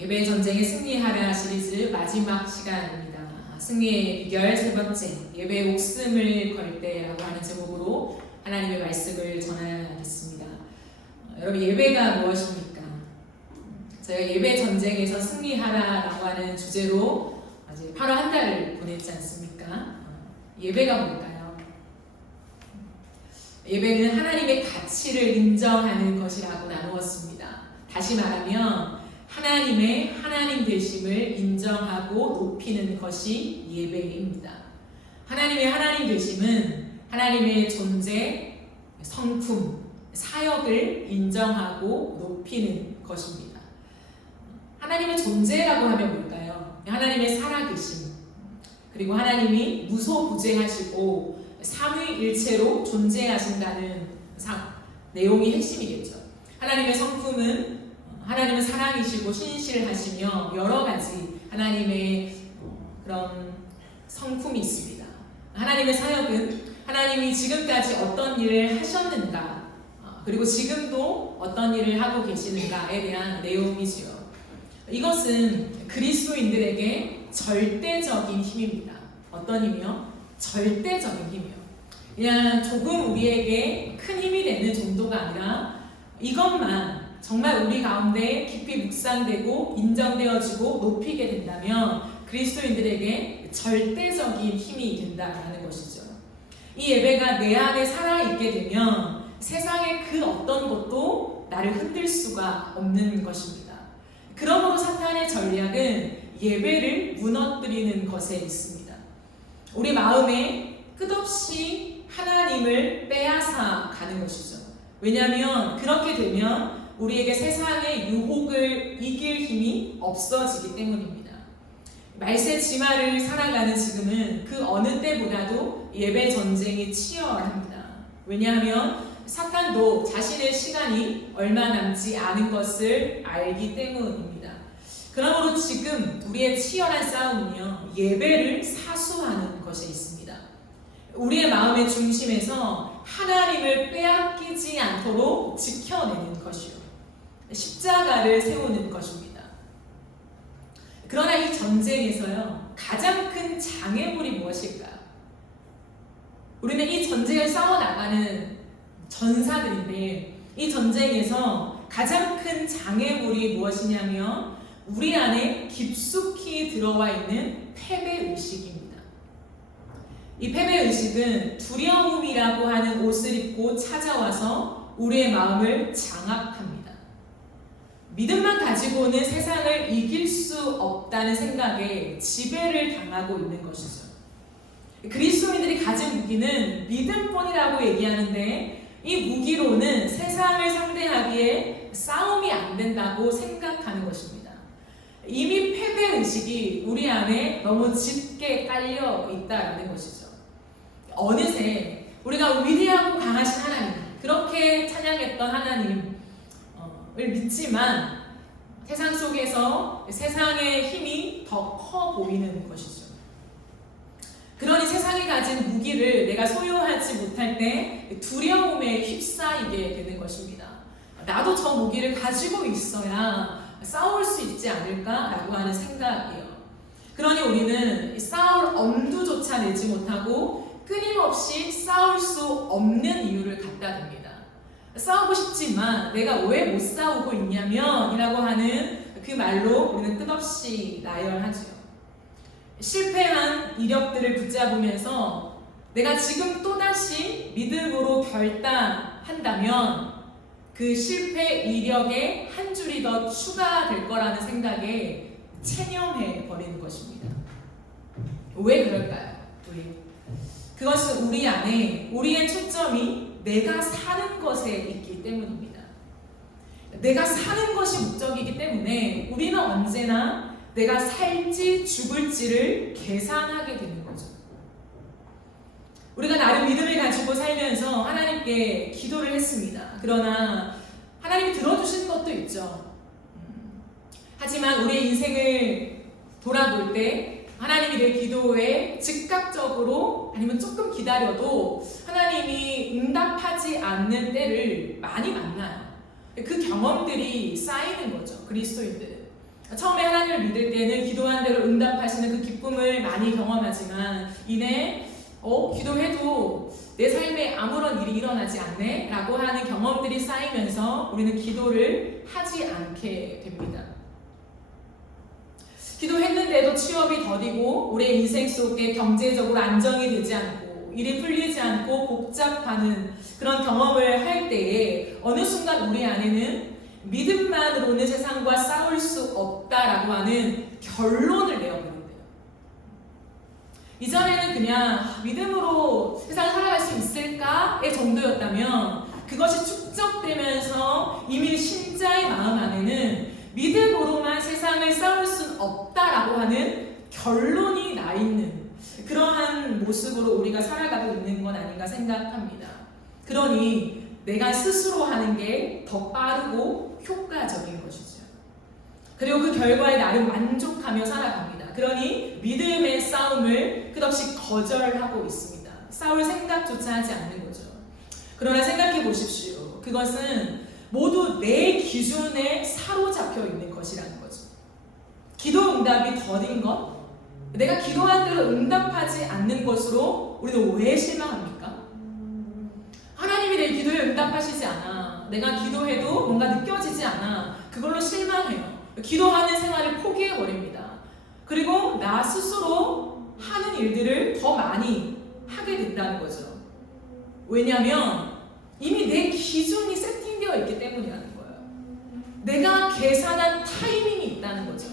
예배 전쟁에 승리하라 시리즈 마지막 시간입니다. 승리의 비결 세 번째, 예배의 목숨을 걸 때라고 하는 제목으로 하나님의 말씀을 전하겠습니다. 여러분, 예배가 무엇입니까? 저희가 예배 전쟁에서 승리하라라고 하는 주제로 아직 8월 한 달을 보냈지 않습니까? 예배가 뭘까요? 예배는 하나님의 가치를 인정하는 것이라고 나누었습니다. 다시 말하면 하나님의 하나님 되심을 인정하고 높이는 것이 예배입니다. 하나님의 하나님 되심은 하나님의 존재, 성품, 사역을 인정하고 높이는 것입니다. 하나님의 존재라고 하면 뭘까요? 하나님의 살아계심, 그리고 하나님이 무소부재하시고 삼위일체로 존재하신다는 내용이 핵심이겠죠. 하나님의 성품은 하나님은 사랑이시고 신실하시며 여러 가지 하나님의 그런 성품이 있습니다. 하나님의 사역은 하나님이 지금까지 어떤 일을 하셨는가, 그리고 지금도 어떤 일을 하고 계시는가에 대한 내용이지요. 이것은 그리스도인들에게 절대적인 힘입니다. 어떤 힘이요? 절대적인 힘이요. 그냥 조금 우리에게 큰 힘이 되는 정도가 아니라 이것만 정말 우리 가운데 깊이 묵상되고 인정되어지고 높이게 된다면 그리스도인들에게 절대적인 힘이 된다는 것이죠. 이 예배가 내 안에 살아있게 되면 세상의 그 어떤 것도 나를 흔들 수가 없는 것입니다. 그러므로 사탄의 전략은 예배를 무너뜨리는 것에 있습니다. 우리 마음에 끝없이 하나님을 빼앗아 가는 것이죠. 왜냐하면 그렇게 되면 우리에게 세상의 유혹을 이길 힘이 없어지기 때문입니다. 말세 지마를 살아가는 지금은 그 어느 때보다도 예배 전쟁이 치열합니다. 왜냐하면 사탄도 자신의 시간이 얼마 남지 않은 것을 알기 때문입니다. 그러므로 지금 우리의 치열한 싸움은요, 예배를 사수하는 것에 있습니다. 우리의 마음의 중심에서 하나님을 빼앗기지 않도록 지켜내는 것이요, 십자가를 세우는 것입니다. 그러나 이 전쟁에서요, 가장 큰 장애물이 무엇일까요? 우리는 이 전쟁을 싸워나가는 전사들인데 이 전쟁에서 가장 큰 장애물이 무엇이냐면 우리 안에 깊숙이 들어와 있는 패배의식입니다. 이 패배의식은 두려움이라고 하는 옷을 입고 찾아와서 우리의 마음을 장악합니다. 믿음만 가지고는 세상을 이길 수 없다는 생각에 지배를 당하고 있는 것이죠. 그리스도인들이 가진 무기는 믿음뿐이라고 얘기하는데 이 무기로는 세상을 상대하기에 싸움이 안 된다고 생각하는 것입니다. 이미 패배의식이 우리 안에 너무 짙게 깔려 있다는 것이죠. 어느새 우리가 위대하고 강하신 하나님, 그렇게 찬양했던 하나님을 믿지만 세상 속에서 세상의 힘이 더 커 보이는 것이죠. 그러니 세상이 가진 무기를 내가 소유하지 못할 때 두려움에 휩싸이게 되는 것입니다. 나도 저 무기를 가지고 있어야 싸울 수 있지 않을까라고 하는 생각이에요. 그러니 우리는 싸울 엄두조차 내지 못하고 끊임없이 싸울 수 없는 이유를 갖다 댑니다. 싸우고 싶지만 내가 왜 못 싸우고 있냐면 이라고 하는 그 말로 우리는 끝없이 나열하죠. 실패한 이력들을 붙잡으면서 내가 지금 또다시 믿음으로 결단한다면 그 실패 이력에 한 줄이 더 추가될 거라는 생각에 체념해 버리는 것입니다. 왜 그럴까요? 그것은 우리 안에 우리의 초점이 내가 사는 것에 있기 때문입니다. 내가 사는 것이 목적이기 때문에 우리는 언제나 내가 살지 죽을지를 계산하게 되는 거죠. 우리가 나름 믿음을 가지고 살면서 하나님께 기도를 했습니다. 그러나 하나님이 들어주신 것도 있죠. 하지만 우리의 인생을 돌아볼 때 하나님이 내 기도에 즉각적으로 아니면 조금 기다려도 하나님이 응답하지 않는 때를 많이 만나요. 그 경험들이 쌓이는 거죠. 그리스도인들은. 처음에 하나님을 믿을 때는 기도한 대로 응답하시는 그 기쁨을 많이 경험하지만 이내 기도해도 내 삶에 아무런 일이 일어나지 않네 라고 하는 경험들이 쌓이면서 우리는 기도를 하지 않게 됩니다. 기도했는데도 취업이 더디고 우리의 인생 속에 경제적으로 안정이 되지 않고 일이 풀리지 않고 복잡하는 그런 경험을 할 때에 어느 순간 우리 안에는 믿음만으로는 세상과 싸울 수 없다라고 하는 결론을 내어버린대요. 이전에는 그냥 믿음으로 세상을 살아갈 수 있을까의 정도였다면 그것이 축적되면서 이미 신자의 마음 안에는 믿음으로만 세상을 싸울 수는 없다라고 하는 결론이 나 있는 그러한 모습으로 우리가 살아가고 있는 건 아닌가 생각합니다. 그러니 내가 스스로 하는 게 더 빠르고 효과적인 것이죠. 그리고 그 결과에 나름 만족하며 살아갑니다. 그러니 믿음의 싸움을 끝없이 거절하고 있습니다. 싸울 생각조차 하지 않는 거죠. 그러나 생각해 보십시오. 그것은 모두 내 기준에 사로잡혀 있는 것이라는 거죠. 기도 응답이 더딘 것, 내가 기도한 대로 응답하지 않는 것으로 우리는 왜 실망합니까? 하나님이 내 기도에 응답하시지 않아. 내가 기도해도 뭔가 느껴지지 않아. 그걸로 실망해요. 기도하는 생활을 포기해버립니다. 그리고 나 스스로 하는 일들을 더 많이 하게 된다는 거죠. 왜냐하면 이미 내 기준이 세팅되어 있기 때문이라는 거예요. 내가 계산한 타이밍이 있다는 거죠.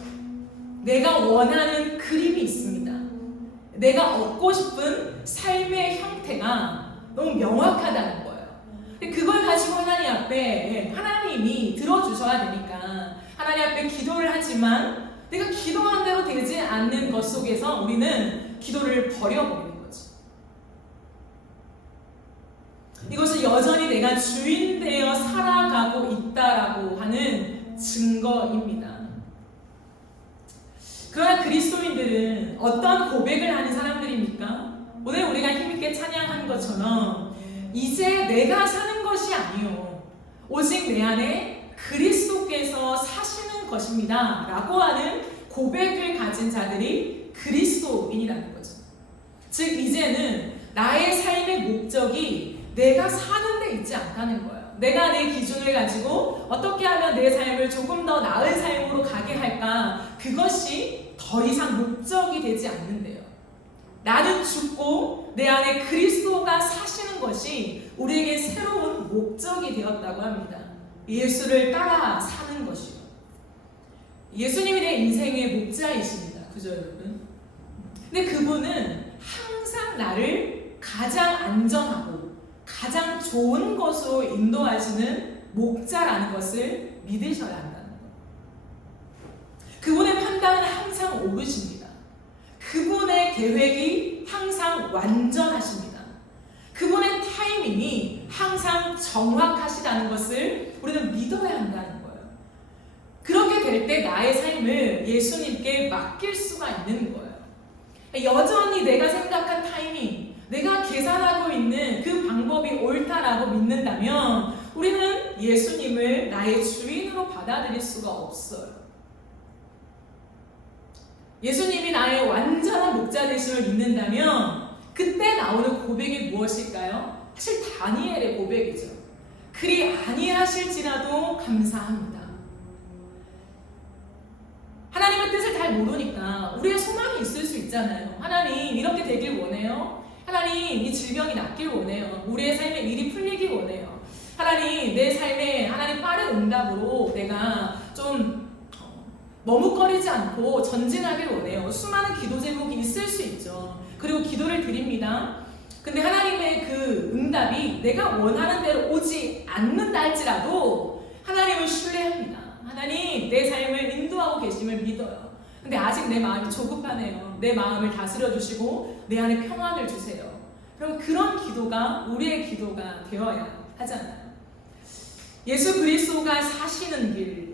내가 원하는 그림이 있습니다. 내가 얻고 싶은 삶의 형태가 너무 명확하다는 거예요. 그걸 가지고 하나님 앞에 하나님이 들어주셔야 되니까 하나님 앞에 기도를 하지만 내가 기도한 대로 되지 않는 것 속에서 우리는 기도를 버려버리는 거지. 이것은 여전히 내가 주인 되어 살아가고 있다라고 하는 증거입니다. 그러나 그리스도인들은 어떤 고백을 하는 사람들입니까? 오늘 우리가 힘있게 찬양한 것처럼 이제 내가 사는 것이 아니요 오직 내 안에 그리스도께서 사시는 것입니다 라고 하는 고백을 가진 자들이 그리스도인이라는 거죠. 즉 이제는 나의 삶의 목적이 내가 사는 데 있지 않다는 거예요. 내가 내 기준을 가지고 어떻게 하면 내 삶을 조금 더 나은 삶으로 가게 할까, 그것이 더 이상 목적이 되지 않는데요. 나는 죽고 내 안에 그리스도가 사시는 것이 우리에게 새로운 목적이 되었다고 합니다. 예수를 따라 사는 것이요. 예수님이 내 인생의 목자이십니다. 그죠 여러분? 근데 그분은 항상 나를 가장 안전하고 가장 좋은 것으로 인도하시는 목자라는 것을 믿으셔야 한다는 거예요. 그분의 판단은 항상 옳으십니다. 그분의 계획이 항상 완전하십니다. 그분의 타이밍이 항상 정확하시다는 것을 우리는 믿어야 한다는 거예요. 그렇게 될 때 나의 삶을 예수님께 맡길 수가 있는 거예요. 여전히 내가 생각한 타이밍, 내가 계산하고 있는 그 방법이 옳다라고 믿는다면 우리는 예수님을 나의 주인으로 받아들일 수가 없어요. 예수님이 나의 완전한 목자 되심을 믿는다면 그때 나오는 고백이 무엇일까요? 사실 다니엘의 고백이죠. 그리 아니하실지라도 감사합니다. 하나님의 뜻을 잘 모르니까 우리의 소망이 있을 수 있잖아요. 하나님 이렇게 되길 원해요. 하나님 이 질병이 낫길 원해요. 우리의 삶에 일이 풀리길 원해요. 하나님 내 삶에 하나님 빠른 응답으로 내가 좀 머뭇거리지 않고 전진하길 원해요. 수많은 기도 제목이 있을 수 있죠. 그리고 기도를 드립니다. 근데 하나님의 그 응답이 내가 원하는 대로 오지 않는다 할지라도 하나님을 신뢰합니다. 하나님 내 삶을 인도하고 계심을 믿어요. 근데 아직 내 마음이 조급하네요. 내 마음을 다스려 주시고 내 안에 평안을 주세요. 그럼 그런 기도가 우리의 기도가 되어야 하잖아요. 예수 그리스도가 사시는 길,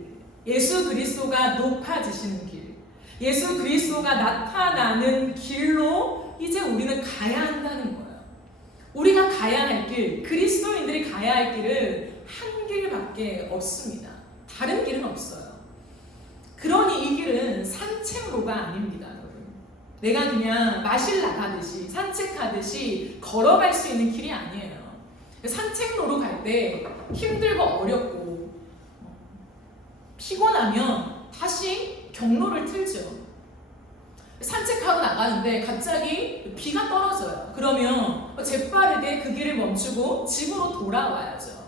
예수 그리스도가 높아지시는 길, 예수 그리스도가 나타나는 길로 이제 우리는 가야 한다는 거예요. 우리가 가야 할 길, 그리스도인들이 가야 할 길은 한 길밖에 없습니다. 다른 길은 없어요. 그러니 이 길은 산책로가 아닙니다, 여러분. 내가 그냥 마실 나가듯이 산책하듯이 걸어갈 수 있는 길이 아니에요. 산책로로 갈 때 힘들고 어렵고 피곤하면 다시 경로를 틀죠. 산책하고 나가는데 갑자기 비가 떨어져요. 그러면 재빠르게 그 길을 멈추고 집으로 돌아와야죠.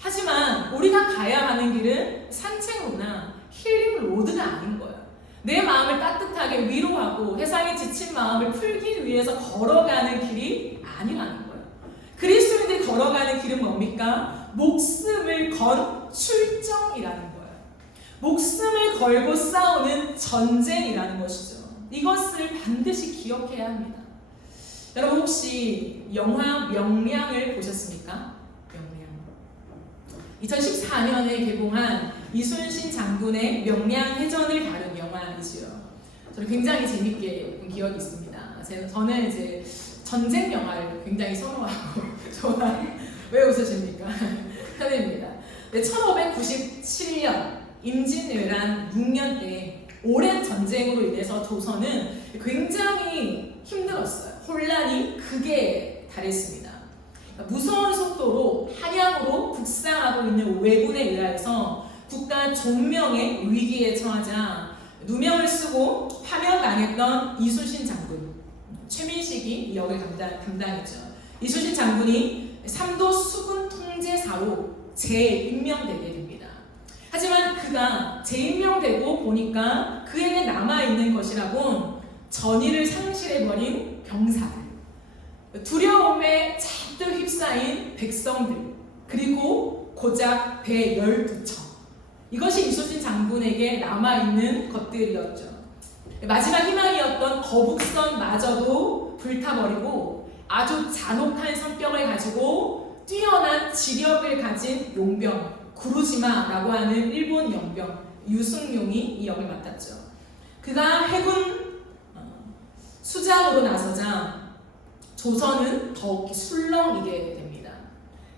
하지만 우리가 가야 하는 길은 산책로나 힐링 로드가 아닌 거예요. 내 마음을 따뜻하게 위로하고 세상에 지친 마음을 풀기 위해서 걸어가는 길이 아니라는 거예요. 그리스도인들이 걸어가는 길은 뭡니까? 목숨을 건 출정이라는 거예요. 목숨을 걸고 싸우는 전쟁이라는 것이죠. 이것을 반드시 기억해야 합니다. 여러분 혹시 영화 명량을 보셨습니까? 명량. 2014년에 개봉한 이순신 장군의 명량해전을 다룬 영화이지요. 저는 굉장히 재밌게 본 기억이 있습니다. 저는 이제 전쟁 영화를 굉장히 선호하고 좋아해요. 왜 웃으십니까? 편입니다. 1597년 임진왜란 6년 때 오랜 전쟁으로 인해서 조선은 굉장히 힘들었어요. 혼란이 극에 달했습니다. 무서운 속도로 한양으로 북상하고 있는 왜군에 의해서 국가 존명의 위기에 처하자 누명을 쓰고 파면당했던 이순신 장군, 최민식이 이 역을 담당했죠. 이순신 장군이 삼도 수군 통제사로 재임명되게 됩니다. 하지만 그가 재임명되고 보니까 그에게 남아있는 것이라곤 전의를 상실해버린 병사들, 두려움에 잔뜩 휩싸인 백성들, 그리고 고작 배 12척. 이것이 이순신 장군에게 남아있는 것들이었죠. 마지막 희망이었던 거북선마저도 불타버리고 아주 잔혹한 성격을 가지고 뛰어난 지력을 가진 용병 구루지마라고 하는 일본 용병 유승용이 이 역을 맡았죠. 그가 해군 수장으로 나서자 조선은 더욱 술렁이게 됩니다.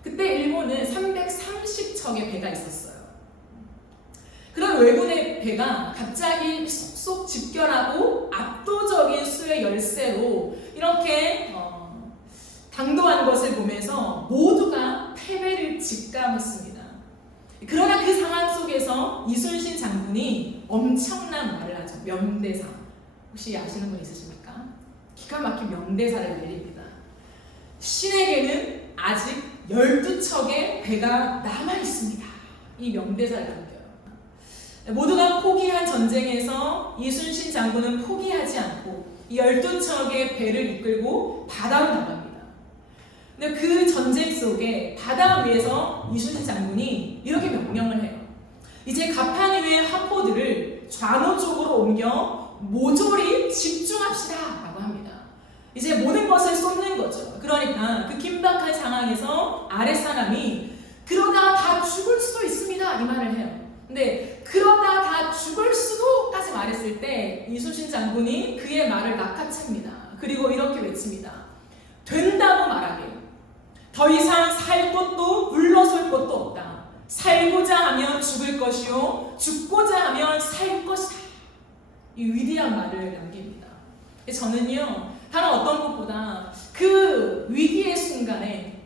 그때 일본은 330척의 배가 있었어요. 그런 왜군의 배가 갑자기 속속 집결하고 압도적인 수의 열세로 이렇게 당도한 것을 보면서 모두가 패배를 직감했습니다. 그러나 그 상황 속에서 이순신 장군이 엄청난 말을 하죠. 명대사. 혹시 아시는 분 있으십니까? 기가 막힌 명대사를 내립니다. 신에게는 아직 12척의 배가 남아있습니다. 이 명대사를 남겨요. 모두가 포기한 전쟁에서 이순신 장군은 포기하지 않고 이 12척의 배를 이끌고 바다로 나갑니다. 근데 그 전쟁 속에 바다 위에서 이순신 장군이 이렇게 명령을 해요. 이제 갑판 위의 하포들을 좌노 쪽으로 옮겨 모조리 집중합시다 라고 합니다. 이제 모든 것을 쏟는 거죠. 그러니까 그 긴박한 상황에서 아랫사람이 그러다 다 죽을 수도 있습니다 이 말을 해요. 근데 그러다 다 죽을 수도까지 말했을 때 이순신 장군이 그의 말을 낚아챕니다. 그리고 이렇게 외칩니다. 된다고 말하게. 더 이상 살 곳도 물러설 곳도 없다. 살고자 하면 죽을 것이요 죽고자 하면 살 것이다. 이 위대한 말을 남깁니다. 저는요 다른 어떤 것보다 그 위기의 순간에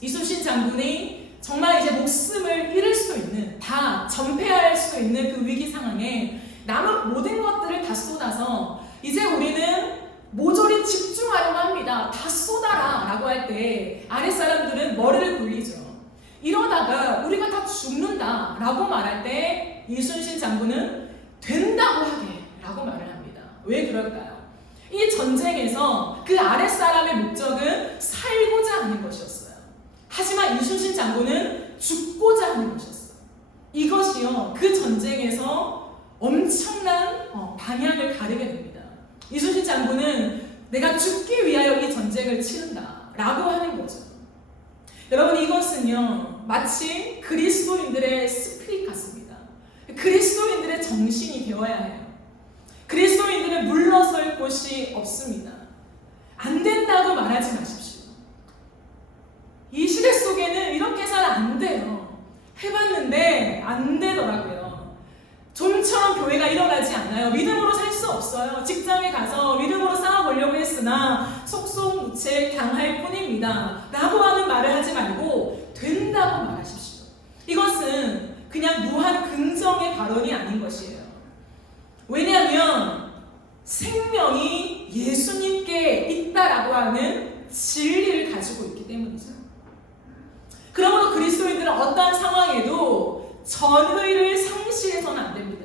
이순신 장군이 정말 이제 목숨을 잃을 수 있는, 다 전폐할 수 있는 그 위기 상황에 남은 모든 것들을 다 쏟아서 이제 우리는 모조리 집중하려고 합니다. 다 쏟아라 라고 할 때 아랫사람들은 머리를 굴리죠. 이러다가 우리가 다 죽는다 라고 말할 때 이순신 장군은 된다고 하게 라고 말을 합니다. 왜 그럴까요? 이 전쟁에서 그 아랫사람의 목적은 살고자 하는 것이었어요. 하지만 이순신 장군은 죽고자 하는 것이었어요. 이것이요 그 전쟁에서 엄청난 방향을 가르게 됩니다. 이순신 장군은 내가 죽기 위하여 이 전쟁을 치른다 라고 하는 거죠. 여러분 이것은요 마치 그리스도인들의 스피릿 같습니다. 그리스도인들의 정신이 되어야 해요. 그리스도인들은 물러설 곳이 없습니다. 안 된다고 말하지 마십시오. 이 시대 속에는 이렇게 해서는 안 돼요. 해봤는데 안 되더라고요. 좀처럼 교회가 빛을 당할 뿐입니다 라고 하는 말을 하지 말고 된다고 말하십시오. 이것은 그냥 무한 긍정의 발언이 아닌 것이에요. 왜냐하면 생명이 예수님께 있다라고 하는 진리를 가지고 있기 때문이죠. 그러므로 그리스도인들은 어떤 상황에도 전의를 상실해서는 안 됩니다.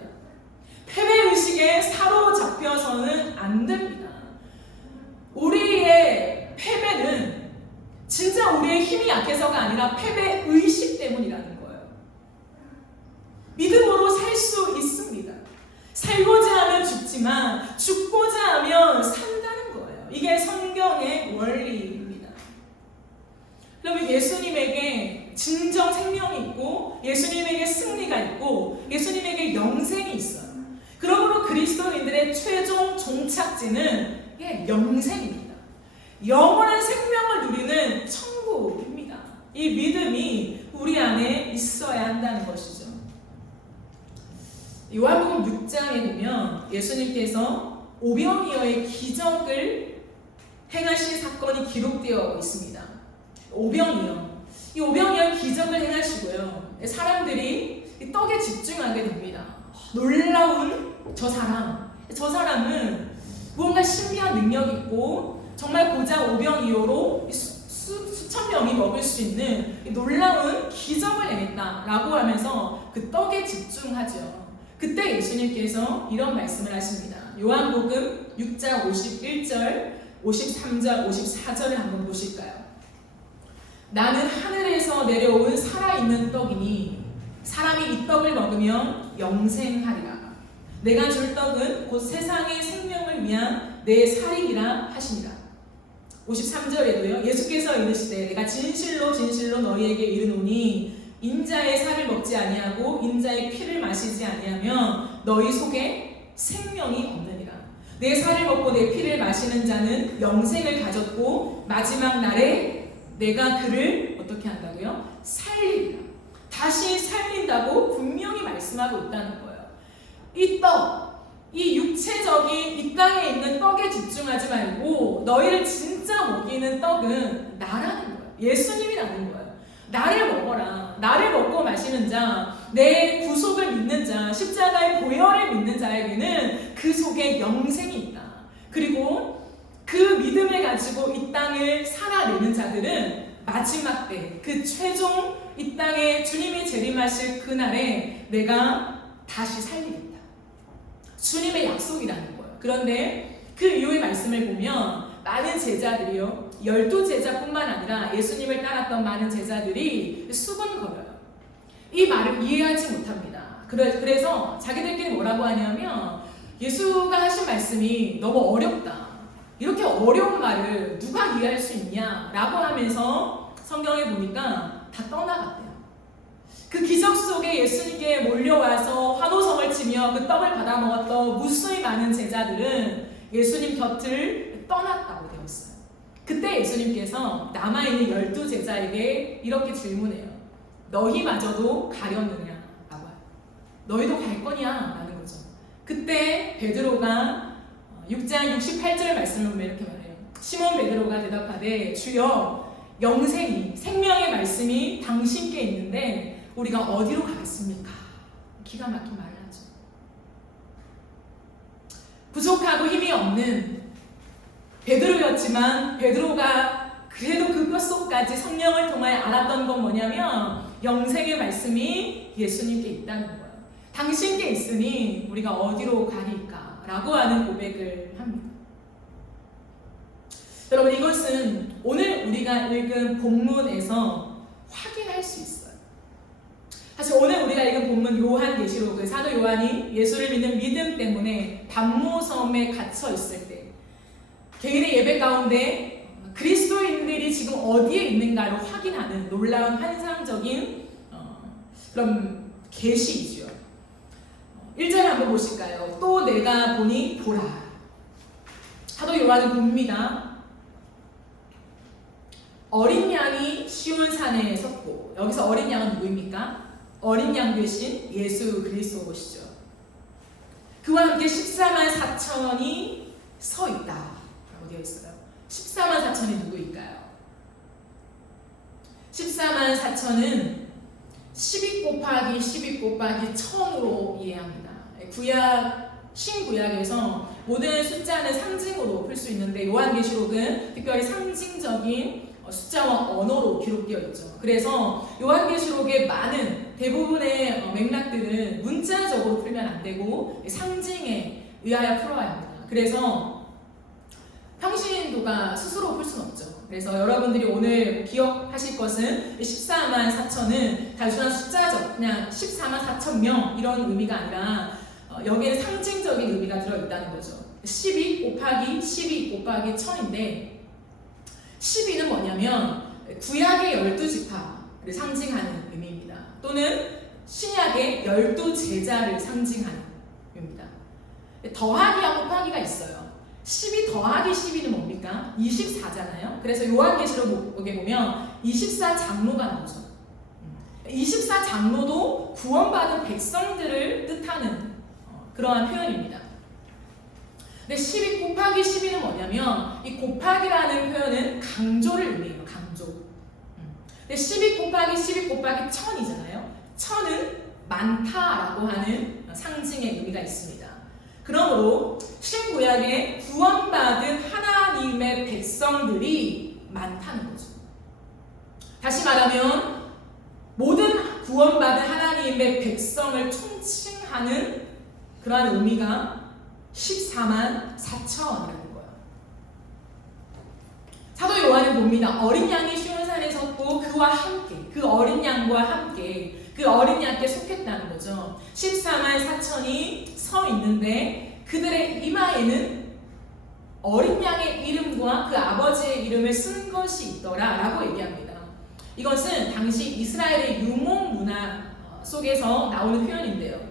패배의식에 사로잡혀서는 안 됩니다. 우리의 패배는 진짜 우리의 힘이 약해서가 아니라 패배의식 때문이라는 거예요. 믿음으로 살 수 있습니다. 살고자 하면 죽지만 죽고자 하면 산다는 거예요. 이게 성경의 원리입니다. 그러면 예수님에게 진정 생명이 있고 예수님에게 승리가 있고 예수님에게 영생이 있어요. 그러므로 그리스도인들의 최종 종착지는 영생입니다. 영원한 생명을 누리는 천국입니다. 이 믿음이 우리 안에 있어야 한다는 것이죠. 요한복음 6장에 보면 예수님께서 오병이어의 기적을 행하신 사건이 기록되어 있습니다. 이 오병이어 기적을 행하시고요. 사람들이 이 떡에 집중하게 됩니다. 놀라운 저 사람은 무언가 신비한 능력이 있고 정말 고작 오병이어로 수천 명이 먹을 수 있는 놀라운 기적을 행했다라고 하면서 그 떡에 집중하죠. 그때 예수님께서 이런 말씀을 하십니다. 요한복음 6장 51절, 53절, 54절을 한번 보실까요? 나는 하늘에서 내려온 살아있는 떡이니 사람이 이 떡을 먹으면 영생하리라. 내가 줄 떡은 곧 세상의 생명을 위한 내 살이니라 하시니라. 53절에도요. 예수께서 이르시되 내가 진실로 진실로 너희에게 이르노니 인자의 살을 먹지 아니하고 인자의 피를 마시지 아니하면 너희 속에 생명이 없느니라. 내 살을 먹고 내 피를 마시는 자는 영생을 가졌고 마지막 날에 내가 그를 어떻게 한다고요? 살리리라. 다시 살린다고 분명히 말씀하고 있다는 거예요. 이 떡, 이 육체적인 이 땅에 있는 떡에 집중하지 말고 너희를 진짜 먹이는 떡은 나라는 거예요. 예수님이라는 거예요. 나를 먹어라. 나를 먹고 마시는 자, 내 구속을 믿는 자, 십자가의 보혈을 믿는 자에게는 그 속에 영생이 있다. 그리고 그 믿음을 가지고 이 땅을 살아내는 자들은 마지막 때, 그 최종 이 땅에 주님이 재림하실 그날에 내가 다시 살리겠다. 주님의 약속이라는 거예요. 그런데 그 이후의 말씀을 보면 많은 제자들이요, 12제자뿐만 아니라 예수님을 따랐던 많은 제자들이 수군거려요. 이 말을 이해하지 못합니다. 그래서 자기들끼리 뭐라고 하냐면 예수가 하신 말씀이 너무 어렵다. 이렇게 어려운 말을 누가 이해할 수 있냐? 라고 하면서 성경에 보니까 다 떠나갔대요. 그 기적 속에 예수님께 몰려와서 환호성을 치며 그 떡을 받아 먹었던 무수히 많은 제자들은 예수님 곁을 떠났다고 되어 있어요. 그때 예수님께서 남아있는 12제자에게 이렇게 질문해요. 너희마저도 가려느냐? 라고 해요. 너희도 갈 거냐? 라는 거죠. 그때 베드로가 6장 68절 말씀을 보면 이렇게 말해요. 시몬 베드로가 대답하되 주여 영생이 생명의 말씀이 당신께 있는데 우리가 어디로 가겠습니까? 기가 막힌 말을 하죠. 부족하고 힘이 없는 베드로였지만 베드로가 그래도 그 뼛속까지 성령을 통하여 알았던 건 뭐냐면 영생의 말씀이 예수님께 있다는 거예요. 당신께 있으니 우리가 어디로 가리까? 라고 하는 고백을 합니다. 여러분, 이것은 오늘 우리가 읽은 본문에서 확인할 수 있어요. 사실 오늘 우리가 읽은 본문 요한계시록, 사도 요한이 예수를 믿는 믿음 때문에 담모섬에 갇혀 있을 때 개인의 예배 가운데 그리스도인들이 지금 어디에 있는가를 확인하는 놀라운 환상적인 그런 계시이죠. 1절을 한번 보실까요? 또 내가 보니 보라. 사도 요한은 봅니다. 어린 양이 시온 산에 섰고, 여기서 어린 양은 누구입니까? 어린 양 되신 예수 그리스도시죠. 그와 함께 14만 4천이 서 있다 라고 되어 있어요. 14만 4천이 누구일까요? 14만 4천은 12 곱하기 12 곱하기 1000으로 이해합니다. 신구약에서 모든 숫자는 상징으로 풀 수 있는데 요한계시록은 특별히 상징적인 숫자와 언어로 기록되어 있죠. 그래서 요한계시록의 많은 대부분의 맥락들은 문자적으로 풀면 안 되고 상징에 의하여 풀어야 합니다. 그래서 평신도가 스스로 풀 수는 없죠. 그래서 여러분들이 오늘 기억하실 것은 14만 4천은 단순한 숫자적 그냥 14만 4천 명 이런 의미가 아니라 여기에는 상징적인 의미가 들어있다는 거죠. 12 곱하기 12 곱하기 1000인데 12는 뭐냐면 구약의 12지파를 상징하는 의미입니다. 또는 신약의 12제자를 상징하는 의미입니다. 더하기와 곱하기가 있어요. 12 더하기 12는 뭡니까? 24잖아요. 그래서 요한계시록에 보면 24장로가 나오죠. 24장로도 구원받은 백성들을 뜻하는 그러한 표현입니다. 근데 12 곱하기 12는 뭐냐면 이 곱하기라는 표현은 강조를 의미해요. 강조. 근데 12 곱하기 12 곱하기 1000이잖아요. 1000은 많다라고 하는 상징의 의미가 있습니다. 그러므로 신구약에 구원받은 하나님의 백성들이 많다는 거죠. 다시 말하면 모든 구원받은 하나님의 백성을 총칭하는 그러한 의미가 14만 4천이라는 거예요. 사도 요한은 봅니다. 어린 양이 시온산에 섰고 그와 함께 그 어린 양과 함께 그 어린 양께 속했다는 거죠. 14만 4천이 서 있는데 그들의 이마에는 어린 양의 이름과 그 아버지의 이름을 쓴 것이 있더라 라고 얘기합니다. 이것은 당시 이스라엘의 유목 문화 속에서 나오는 표현인데요.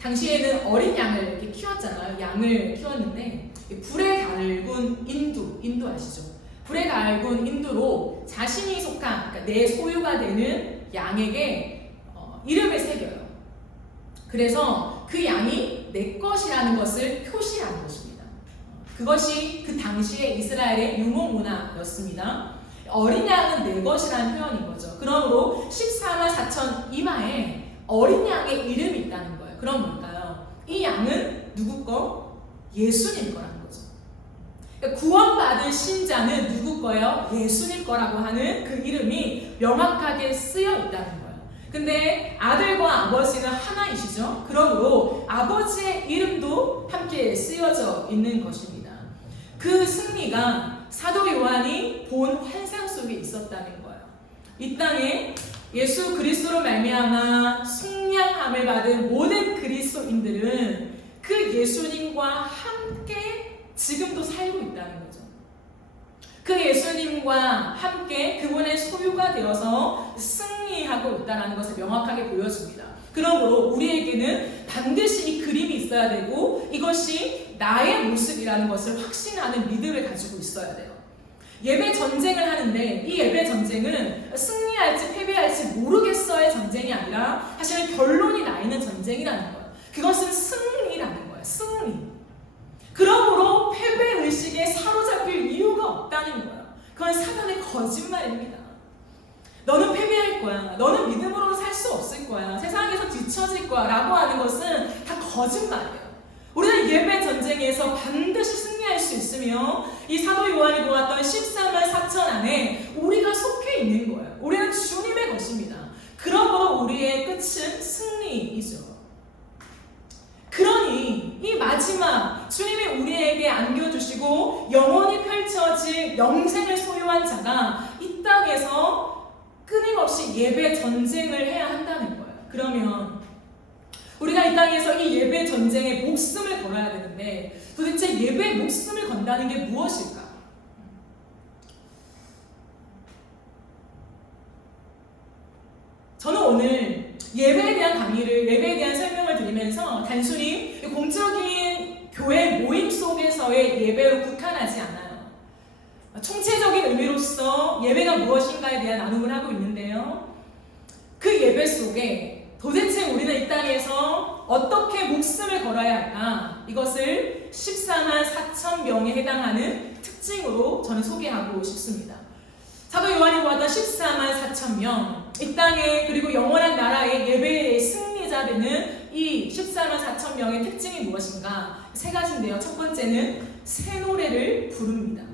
당시에는 어린 양을 이렇게 키웠잖아요. 양을 키웠는데 불에 달군 인두 아시죠? 불에 달군 인두로 자신이 속한 그러니까 내 소유가 되는 양에게 이름을 새겨요. 그래서 그 양이 내 것이라는 것을 표시하는 것입니다. 그것이 그 당시의 이스라엘의 유목 문화였습니다. 어린 양은 내 것이라는 표현인 거죠. 그러므로 14만 4천 이마에 어린 양의 이름이 있다는 거예요. 그럼 뭘까요? 이 양은 누구 거? 예수님 거라는 거죠. 그러니까 구원받은 신자는 누구 거예요? 예수님 거라고 하는 그 이름이 명확하게 쓰여 있다는 거예요. 근데 아들과 아버지는 하나이시죠. 그러므로 아버지의 이름도 함께 쓰여져 있는 것입니다. 그 승리가 사도 요한이 본 환상 속에 있었다는 거예요. 이 땅에 예수 그리스도로 말미암아 속량함을 받은 모든 그리스도인들은 그 예수님과 함께 지금도 살고 있다는 거죠. 그 예수님과 함께 그분의 소유가 되어서 승리하고 있다는 것을 명확하게 보여줍니다. 그러므로 우리에게는 반드시 이 그림이 있어야 되고 이것이 나의 모습이라는 것을 확신하는 믿음을 가지고 있어야 돼요. 예배 전쟁을 하는데 이 예배 전쟁은 승리할지 패배할지 모르겠어의 전쟁이 아니라 사실은 결론이 나 있는 전쟁이라는 거예요. 그것은 승리라는 거예요. 승리. 그러므로 패배의식에 사로잡힐 이유가 없다는 거예요. 그건 사단의 거짓말입니다. 너는 패배할 거야. 너는 믿음으로 살 수 없을 거야. 세상에서 뒤처질 거야. 라고 하는 것은 다 거짓말이에요. 우리는 예배 전쟁에서 반드시 승리할 수 있으며 이 사도 요한이 보았던 14만 4천 안에 우리가 속해 있는 거예요. 우리는 주님의 것입니다. 그러므로 우리의 끝은 승리이죠. 그러니 이 마지막 주님이 우리에게 안겨주시고 영원히 펼쳐질 영생을 소유한 자가 이 땅에서 끊임없이 예배 전쟁을 해야 한다는 거예요. 그러면 우리가 이 땅에서 이 예배 전쟁에 목숨을 걸어야 되는데 도대체 예배에 목숨을 건다는 게 무엇일까? 저는 오늘 예배에 대한 강의를, 예배에 대한 설명을 드리면서 단순히 공적인 교회 모임 속에서의 예배로 국한하지 않아요. 총체적인 의미로서 예배가 무엇인가에 대한 나눔을 하고 있는데요. 그 예배 속에 도대체 우리는 이 땅에서 어떻게 목숨을 걸어야 할까? 이것을 14만 4천 명에 해당하는 특징 특징으로 저는 소개하고 싶습니다. 사도 요한이 보았던 14만 4천 명, 이 땅에 그리고 영원한 나라의 예배의 승리자 되는 이 14만 4천 명의 특징이 무엇인가? 세 가지인데요. 첫 번째는 새 노래를 부릅니다.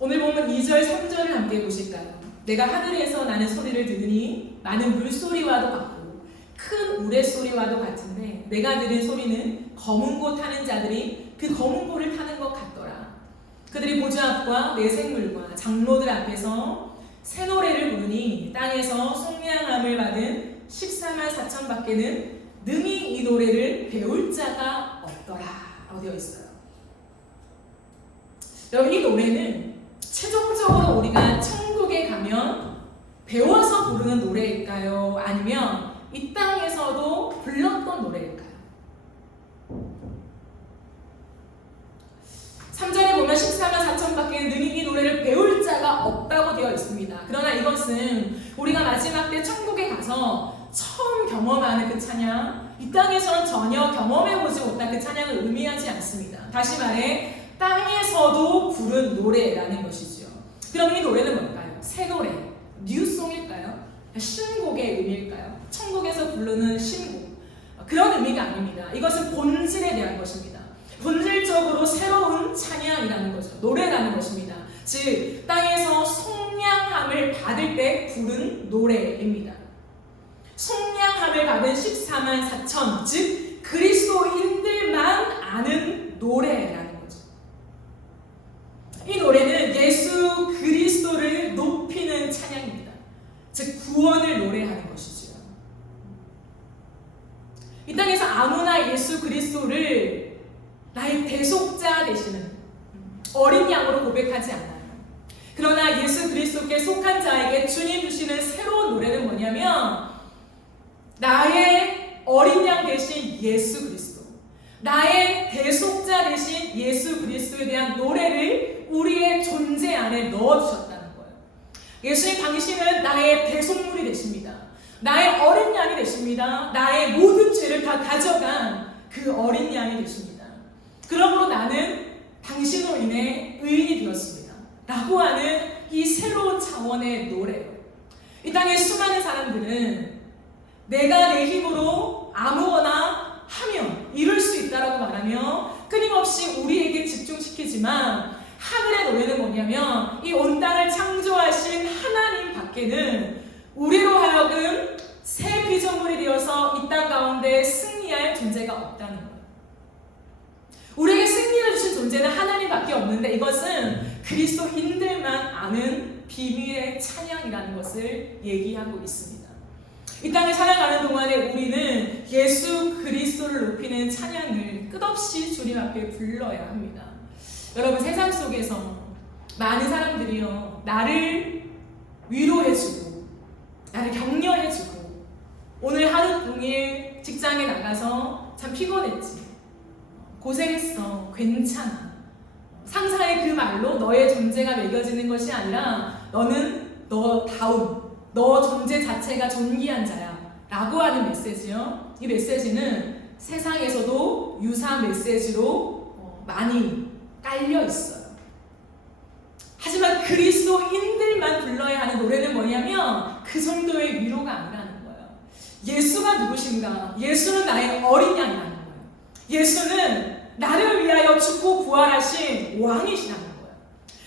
오늘 보면 2절, 3절을 함께 보실까요? 내가 하늘에서 나는 소리를 들으니 많은 물소리와도 같고 큰 우레소리와도 같은데 내가 들은 소리는 검은 고 타는 자들이 그 검은 고를 타는 것 같더라. 그들이 보좌 앞과 내 생물과 장로들 앞에서 새 노래를 부르니 땅에서 속량함을 받은 14만 4천 밖에는 능히 이 노래를 배울 자가 없더라 라고 되어 있어요. 여러분, 이 노래는 최종적으로 우리가 천국에 가면 배워서 부르는 노래일까요? 아니면 이 땅에서도 불렀던 노래일까요? 3절에 보면 14만 4천 밖에 능히 이 노래를 배울 자가 없다고 되어 있습니다. 그러나 이것은 우리가 마지막 때 천국에 가서 처음 경험하는 그 찬양, 이 땅에서는 전혀 경험해보지 못한 그 찬양을 의미하지 않습니다. 다시 말해 땅에서도 부른 노래라는 것이죠. 그럼 이 노래는 뭘까요? 새 노래, 뉴송일까요? 신곡의 의미일까요? 천국에서 부르는 신곡, 그런 의미가 아닙니다. 이것은 본질에 대한 것입니다. 본질적으로 새로운 찬양이라는 거죠. 노래라는 것입니다. 즉 땅에서 속량함을 받을 때 부른 노래입니다. 속량함을 받은 14만 4천, 즉 그리스도인들만 아는 노래라는 거죠. 이 노래는 예수 그리스도를 높이는 찬양입니다. 즉 구원을 노래하는 것이죠. 이 땅에서 아무나 예수 그리스도를 나의 대속자 되시는 어린 양으로 고백하지 않아요. 그러나 예수 그리스도께 속한 자에게 주님 주시는 새로운 노래는 뭐냐면 나의 어린 양 되신 예수 그리스도, 나의 대속자 되신 예수 그리스도에 대한 노래를 우리의 존재 안에 넣어주셨다는 거예요. 예수님, 당신은 나의 대속물이 되십니다. 나의 어린 양이 되십니다. 나의 모든 죄를 다 가져간 그 어린 양이 되십니다. 그러므로 나는 당신으로 인해 의인이 되었습니다 라고 하는 이 새로운 차원의 노래예요. 이 땅의 수많은 사람들은 내가 내 힘으로 아무거나 하면 이룰 수 있다라고 말하며 끊임없이 우리에게 집중시키지만 하늘의 노래는 뭐냐면 이 온 땅을 창조하신 하나님 밖에는 우리로 하여금 새 피조물이 되어서 이 땅 가운데 승리할 존재가 없다는 거예요. 우리에게 승리를 주신 존재는 하나님밖에 없는데 이것은 그리스도인들만 아는 비밀의 찬양이라는 것을 얘기하고 있습니다. 이 땅을 찬양하는 동안에 우리는 예수 그리스도를 높이는 찬양을 끝없이 주님 앞에 불러야 합니다. 여러분, 세상 속에서 많은 사람들이요, 나를 위로해주고 나를 격려해주고 오늘 하루 종일 직장에 나가서 참 피곤했지, 고생했어, 괜찮아, 상사의 그 말로 너의 존재가 매겨지는 것이 아니라 너는 너다운, 너 존재 자체가 존귀한 자야 라고 하는 메시지요. 이 메시지는 세상에서도 유사한 메시지로 많이 깔려 있어요. 하지만 그리스도인들만 불러야 하는 노래는 뭐냐면 그 정도의 위로가 아니라는 거예요. 예수가 누구신가? 예수는 나의 어린 양이라는 거예요. 예수는 나를 위하여 죽고 부활하신 왕이시라는 거예요.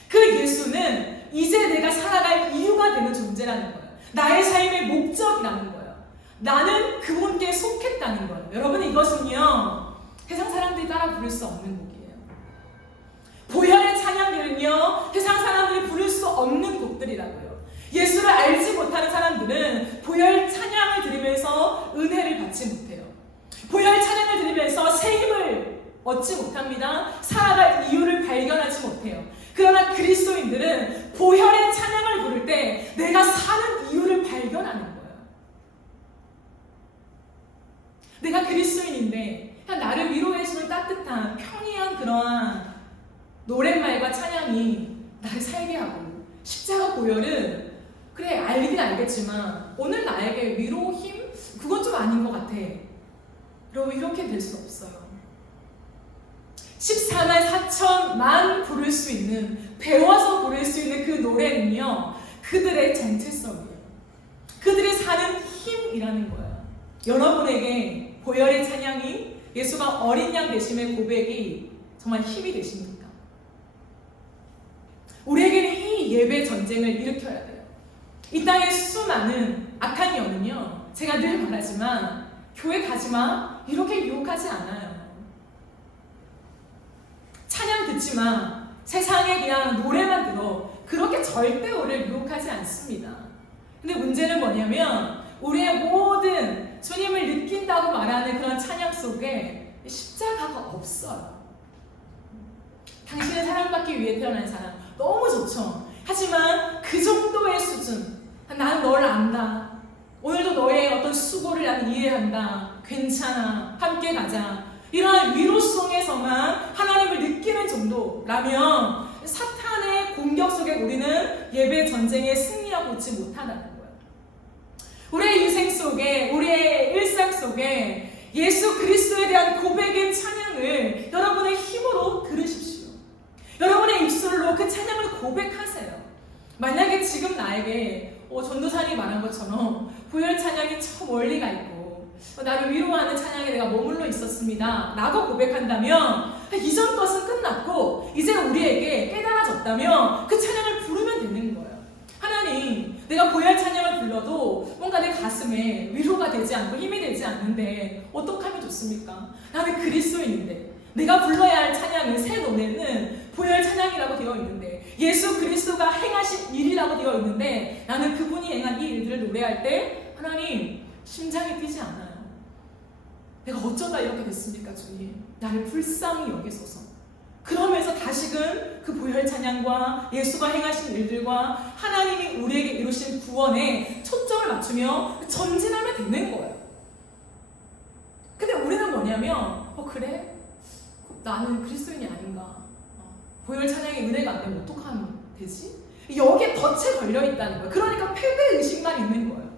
그 예수는 이제 내가 살아갈 이유가 되는 존재라는 거예요. 나의 삶의 목적이라는 거예요. 나는 그분께 속했다는 거예요. 여러분, 이것은요 세상 사람들이 따라 부를 수 없는 곡이에요. 보혈의 찬양들은요 세상 사람들이 부를 수 없는 곡들이라고요. 예수를 알지 못하는 사람들은 보혈 찬양을 들으면서 은혜를 받지 못해요. 보혈 찬양을 들으면서 새 힘을 얻지 못합니다. 살아갈 이유를 발견하지 못해요. 그러나 그리스도인들은 보혈의 찬양을 부를 때 내가 사는 이유를 발견하는 거예요. 내가 그리스도인인데 그냥 나를 위로해주는 따뜻한 평이한 그러한 노랫말과 찬양이 나를 살게 하고, 십자가 보혈은 그래 알긴 알겠지만 오늘 나에게 위로, 힘? 그건 좀 아닌 것 같아. 여러분, 이렇게 될 수 없어요. 14만 4천만 부를 수 있는, 배워서 부를 수 있는 그 노래는요, 그들의 정체성이에요. 그들이 사는 힘이라는 거예요. 여러분에게 보혈의 찬양이, 예수가 어린 양 되심의 고백이 정말 힘이 되십니까? 우리에게는 이 예배 전쟁을 일으켜야 돼요. 이 땅의 수많은 악한 영은요, 제가 늘 말하지만 교회 가지마 이렇게 유혹하지 않아요. 찬양 듣지 마, 세상에 그냥 노래만 들어, 그렇게 절대 우리를 유혹하지 않습니다. 근데 문제는 뭐냐면 우리의 모든 주님을 느낀다고 말하는 그런 찬양 속에 십자가가 없어요. 당신은 사랑받기 위해 태어난 사람, 너무 좋죠. 하지만 그 정도의 수준, 나는 너를 안다, 오늘도 너의 어떤 수고를 나는 이해한다, 괜찮아, 함께 가자, 이러한 위로송에서만 하나님을 느끼는 정도라면 사탄의 공격 속에 우리는 예배 전쟁에 승리하고 있지 못한다는 거예요. 우리의 인생 속에, 우리의 일상 속에 예수 그리스도에 대한 고백의 찬양을 여러분의 힘으로 들으십시오. 여러분의 입술로 그 찬양을 고백하세요. 만약에 지금 나에게 전도사님이 말한 것처럼 보혈 찬양이 저 멀리 가 있고 나를 위로하는 찬양에 내가 머물러 있었습니다 라고 고백한다면 이전 것은 끝났고 이제 우리에게 깨달아졌다면 그 찬양을 부르면 되는 거예요. 하나님, 내가 보혈 찬양을 불러도 뭔가 내 가슴에 위로가 되지 않고 힘이 되지 않는데 어떻게 하면 좋습니까? 나는 그리스도인인데 내가 불러야 할 찬양은, 새 노래는 보혈 찬양이라고 되어 있는데, 예수 그리스도가 행하신 일이라고 되어 있는데, 나는 그분이 행한 이 일들을 노래할 때 하나님, 심장이 뛰지 않아요. 내가 어쩌다 이렇게 됐습니까 주님? 나를 불쌍히 여기소서. 그러면서 다시금 그 보혈 찬양과 예수가 행하신 일들과 하나님이 우리에게 이루신 구원에 초점을 맞추며 전진하면 되는 거예요. 근데 우리는 뭐냐면 그래? 나는 그리스도인이 아닌가? 보혈 찬양의 은혜가 안 되면 어떡하면 되지? 여기에 덫에 걸려있다는 거예요. 그러니까 패배의식만 있는 거예요.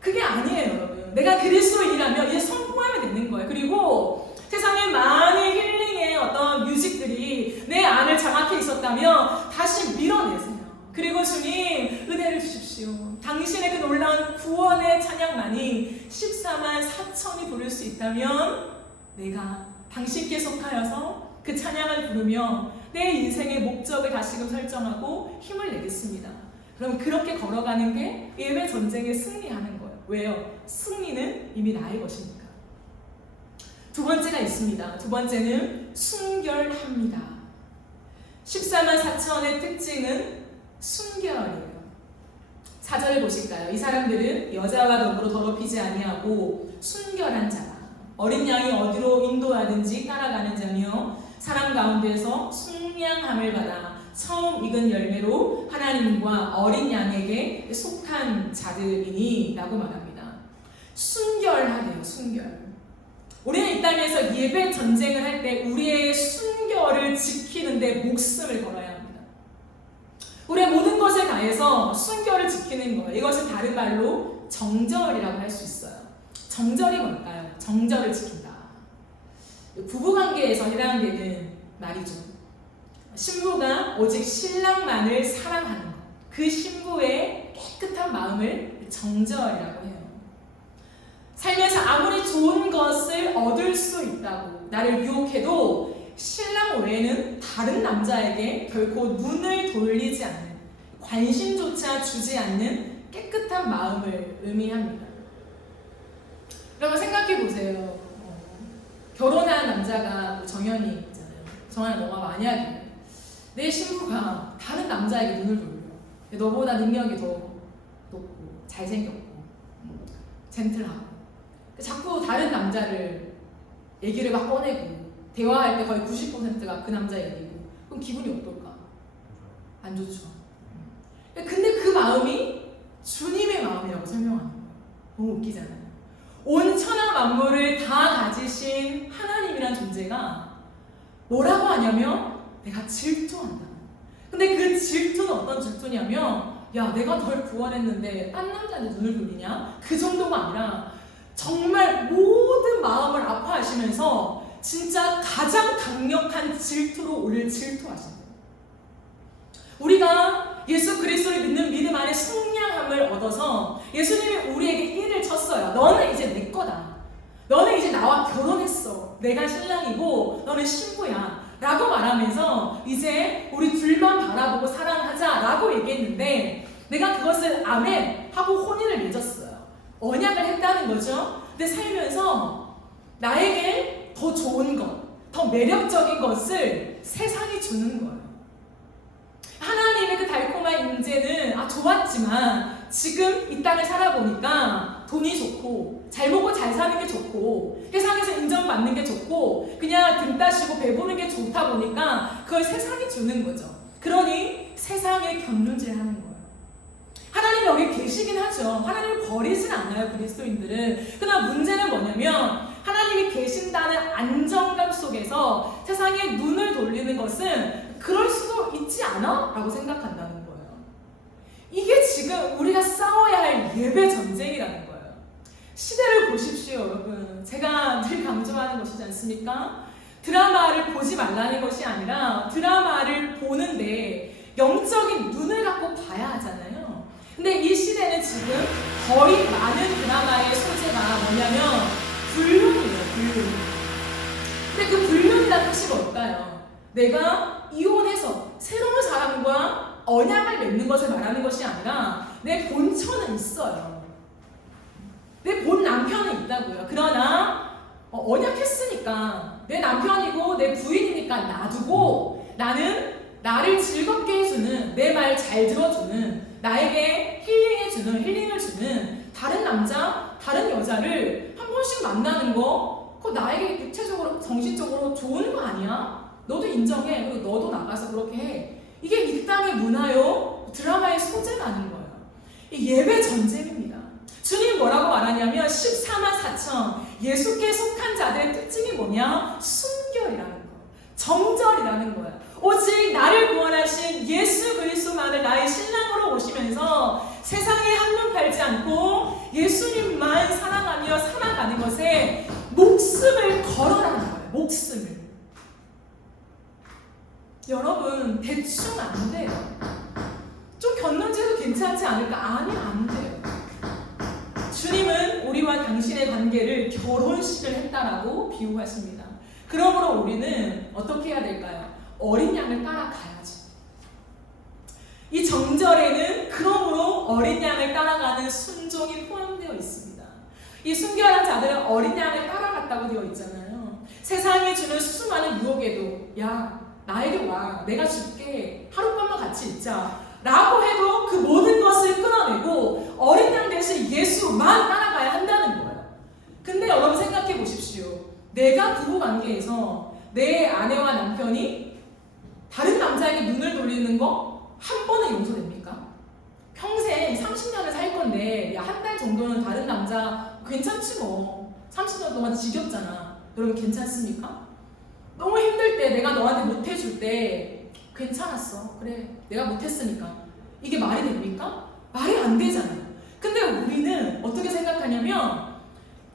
그게 아니에요, 여러분. 내가 그리스도인이라면 이제 선포하면 되는 거예요. 그리고 세상에 많은 힐링의 어떤 뮤직들이 내 안을 장악해 있었다면 다시 밀어내세요. 그리고 주님, 은혜를 주십시오. 당신의 그 놀라운 구원의 찬양만이 14만 4천이 부를 수 있다면 내가 당신께 속하여서 그 찬양을 부르며 내 인생의 목적을 다시금 설정하고 힘을 내겠습니다. 그럼 그렇게 걸어가는 게 예배 전쟁에 승리하는 거예요. 왜요? 승리는 이미 나의 것이니까. 두 번째가 있습니다. 두 번째는 순결합니다. 14만 4천의 특징은 순결이에요. 4절을 보실까요? 이 사람들은 여자와 더불어 더럽히지 아니하고 순결한 자라. 어린 양이 어디로 인도하든지 따라가는 자며 사람 가운데서 속량함을 받아 처음 익은 열매로 하나님과 어린 양에게 속한 자들이니 라고 말합니다. 순결하네요. 순결. 우리는 이 땅에서 예배 전쟁을 할 때 우리의 순결을 지키는 데 목숨을 걸어야 합니다. 우리의 모든 것을 다해서 순결을 지키는 거예요. 이것은 다른 말로 정절이라고 할 수 있어요. 정절이 뭘까요? 정절을 지킨다. 부부관계에서 해당되는 말이죠. 신부가 오직 신랑만을 사랑하는 것, 그 신부의 깨끗한 마음을 정절이라고 해요. 살면서 아무리 좋은 것을 얻을 수 있다고 나를 유혹해도 신랑 외에는 다른 남자에게 결코 눈을 돌리지 않는, 관심조차 주지 않는 깨끗한 마음을 의미합니다. 여러분 생각해 보세요. 결혼한 남자가 정연이 있잖아요. 정연아, 너가 만약에 내 신부가 다른 남자에게 눈을 돌려, 너보다 능력이 더 높고 잘생겼고 젠틀하고 자꾸 다른 남자를 얘기를 막 꺼내고 대화할 때 거의 90%가 그 남자 얘기고, 그럼 기분이 어떨까? 안 좋죠. 근데 그 마음이 주님의 마음이라고 설명하는 거예요. 너무 웃기잖아요. 온 천하 만물을 다 가지신 하나님이란 존재가 뭐라고 하냐면 내가 질투한다. 근데 그 질투는 어떤 질투냐면, 야, 내가 널 구원했는데 딴 남자한테 눈을 돌리냐? 그 정도가 아니라 정말 모든 마음을 아파하시면서 진짜 가장 강력한 질투로 우리를 질투하신대요. 우리가 예수 그리스도를 믿는 믿음 안에 성량함을 얻어서 예수님이 우리에게 일을 쳤어요. 너는 이제 내 거다. 너는 이제 나와 결혼했어. 내가 신랑이고 너는 신부야. 라고 말하면서 이제 우리 둘만 바라보고 사랑하자 라고 얘기했는데, 내가 그것을 아멘 하고 혼인을 맺었어요. 언약을 했다는 거죠. 근데 살면서 나에게 더 좋은 것, 더 매력적인 것을 세상이 주는 거예요. 하나님의 그 달콤한 임재는 좋았지만 지금 이 땅을 살아보니까 돈이 좋고 잘 먹고 잘 사는 게 좋고 세상에서 인정받는 게 좋고 그냥 등 따시고 배부르는 게 좋다 보니까 그걸 세상이 주는 거죠. 그러니 세상에 견눈질하는 거예요. 하나님 여기 계시긴 하죠. 하나님을 버리진 않아요, 그리스도인들은. 그러나 문제는 뭐냐면 하나님이 계신다는 안정감 속에서 세상에 눈을 돌리는 것은 그럴 수도 있지 않아? 라고 생각한다는 거예요. 이게 지금 우리가 싸워야 할 예배 전쟁이라는 거예요. 시대를 보십시오, 여러분. 제가 늘 강조하는 것이지 않습니까? 드라마를 보지 말라는 것이 아니라 드라마를 보는데 영적인 눈을 갖고 봐야 하잖아요. 근데 이 시대는 지금 거의 많은 드라마의 소재가 뭐냐면 불륜이에요, 불륜. 근데 그 불륜이라는 뜻이 뭘까요? 내가 이혼해서 새로운 사람과 언약을 맺는 것을 말하는 것이 아니라 내 본처는 있어요. 내 본 남편은 있다고요. 그러나 언약했으니까 내 남편이고 내 부인이니까 놔두고 나는 나를 즐겁게 해주는, 내 말 잘 들어주는, 나에게 힐링을 주는 다른 남자, 다른 여자를 한 번씩 만나는 거, 그거 나에게 육체적으로, 정신적으로 좋은 거 아니야? 너도 인정해. 그리고 너도 나가서 그렇게 해. 이게 이 땅의 문화요, 드라마의 소재라는 거예요. 이 예배 전쟁입니다. 주님 뭐라고 말하냐면 14만 4천 예수께 속한 자들의 특징이 뭐냐? 순결이라는 거, 정절이라는 거예요. 오직 나를 구원하신 예수 그리스도만을 나의 신랑으로 오시면서 세상에 한눈 팔지 않고 예수님만 사랑하며 살아가는 것에 목숨을 걸어라는 거예요. 목숨을. 여러분, 대충 안 돼요. 좀 견눈질도 괜찮지 않을까? 아니, 안 돼요. 주님은 우리와 당신의 관계를 결혼식을 했다라고 비유하십니다. 그러므로 우리는 어떻게 해야 될까요? 어린 양을 따라가야죠. 이 정절에는 그러므로 어린 양을 따라가는 순종이 포함되어 있습니다. 이 순결한 자들은 어린 양을 따라갔다고 되어 있잖아요. 세상이 주는 수많은 유혹에도 야, 나에게 와, 내가 줄게, 하룻밤만 같이 있자 라고 해도 그 모든 것을 끊어내고 어린 양 대신 예수만 따라가야 한다는 거예요. 근데 여러분 생각해 보십시오. 내가 부부관계에서 내 아내와 남편이 다른 남자에게 눈을 돌리는 거 한 번은 용서됩니까? 평생 30년을 살 건데 한 달 정도는 다른 남자 괜찮지 뭐. 30년 동안 지겹잖아. 여러분 괜찮습니까? 너무 힘들 때 내가 너한테 못해줄 때 괜찮았어. 그래, 내가 못했으니까. 이게 말이 됩니까? 말이 안 되잖아요. 근데 우리는 어떻게 생각하냐면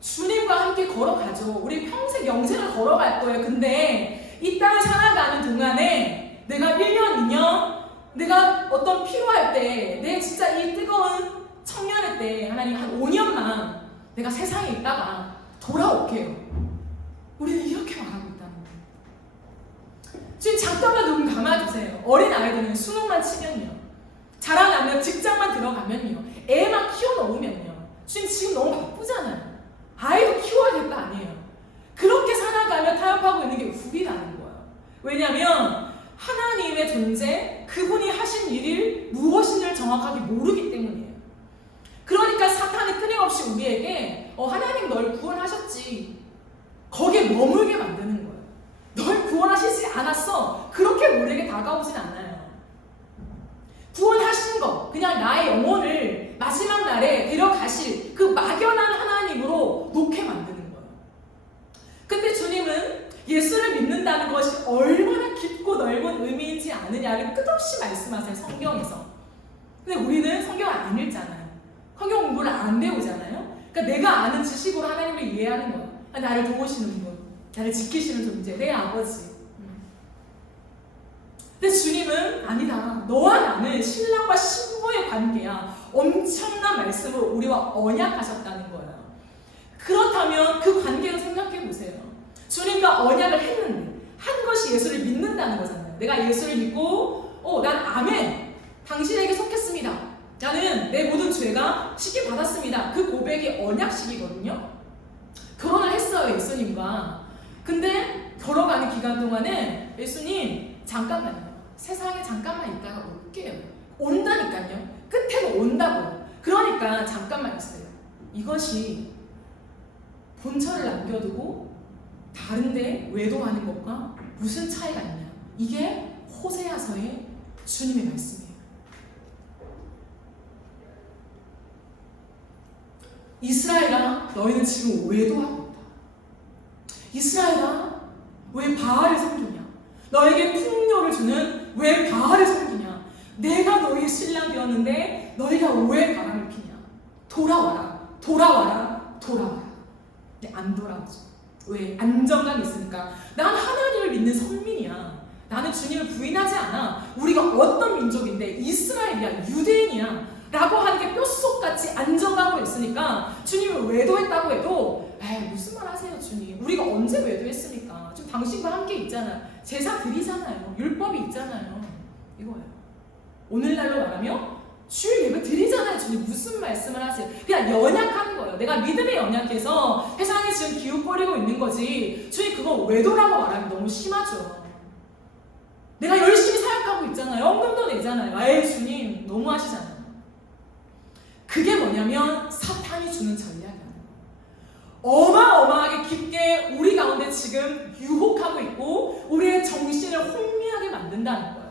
주님과 함께 걸어가죠. 우리 평생 영생을 걸어갈 거예요. 근데 이 땅을 살아가는 동안에 내가 1년, 2년 내가 어떤 필요할 때 내 진짜 이 뜨거운 청년의 때 하나님 한 5년만 내가 세상에 있다가 돌아올게요. 우리는 이렇게 말하고 있다는 거예요. 지금 잠깐만 눈 감아주세요. 어린 아이들은 수능만 치면요, 자라나면 직장만 들어가면요, 애만 키워놓으면요, 지금 너무 바쁘잖아요. 아이도 키워야 될 거 아니에요. 그렇게 살아가며 타협하고 있는 게 우리라는 거예요. 왜냐하면 하나님의 존재, 그분이 하신 일이 무엇인지를 정확하게 모르기 때문이에요. 그러니까 사탄이 끊임없이 우리에게 하나님 널 구원하셨지, 거기에 머물게 만드는 거예요. 널 구원하시지 않았어, 그렇게 우리에게 다가오진 않아요. 구원하신 거, 그냥 나의 영혼을 마지막 날에 데려가실 그 막연한 하나님으로 놓게 만드는 거예요. 근데 주님은 예수를 믿는다는 것이 얼마나 깊고 넓은 의미인지 아느냐를 끝없이 말씀하세요, 성경에서. 근데 우리는 성경을 안 읽잖아요. 성경 공부를 안 배우잖아요. 그러니까 내가 아는 지식으로 하나님을 이해하는 거예요. 나를 도우시는 분, 나를 지키시는 존재, 내 아버지. 근데 주님은 아니다. 너와 나는 신랑과 신부의 관계야. 엄청난 말씀으로 우리와 언약하셨다는 거예요. 그렇다면 그 관계를 생각해 보세요. 주님과 언약을 했는데 한 것이 예수를 믿는다는 거잖아요. 내가 예수를 믿고 난 아멘. 당신에게 속했습니다. 나는 내 모든 죄가 씻김 받았습니다. 그 고백이 언약식이거든요. 결혼을 했어요, 예수님과. 근데 걸어가는 기간 동안에 예수님 잠깐만요. 세상에 잠깐만 있다가 올게요. 온다니까요. 끝에는 온다고요. 그러니까 잠깐만 있어요. 이것이 본처를 남겨두고 다른데 외도하는 것과 무슨 차이가 있냐. 이게 호세아서의 주님의 말씀이에요. 이스라엘아, 너희는 지금 외도하고 있다. 이스라엘아, 왜 바알을 섬기냐? 너에게 풍요를 주는 왜 바알을 섬기냐? 내가 너희의 신랑 되었는데 너희가 왜 바람을 피냐? 돌아와라, 돌아와라, 돌아와라. 근데 안 돌아오죠. 왜? 안정감이 있으니까. 난 하나님을 믿는 선민이야. 나는 주님을 부인하지 않아. 우리가 어떤 민족인데 이스라엘이야, 유대인이야 라고 하는 게 뼛속같이 안정감으로 있으니까 주님을 외도했다고 해도 무슨 말 하세요 주님. 우리가 언제 외도했습니까? 지금 당신과 함께 있잖아요. 제사 드리잖아요. 율법이 있잖아요. 이거예요. 오늘날로 말하면 주일 예배 드리잖아요. 주님 무슨 말씀을 하세요? 그냥 연약한 거예요. 내가 믿음에 연약해서 세상에 지금 기웃거리고 있는 거지. 주님 그건 외도라고 말하면 너무 심하죠. 내가 열심히 사역하고 있잖아요. 헌금도 내잖아요. 주님 너무하시잖아요. 그게 뭐냐면 사탄이 주는 전략이야. 어마어마하게 깊게 우리 가운데 지금 유혹하고 있고 우리의 정신을 혼미하게 만든다는 거예요.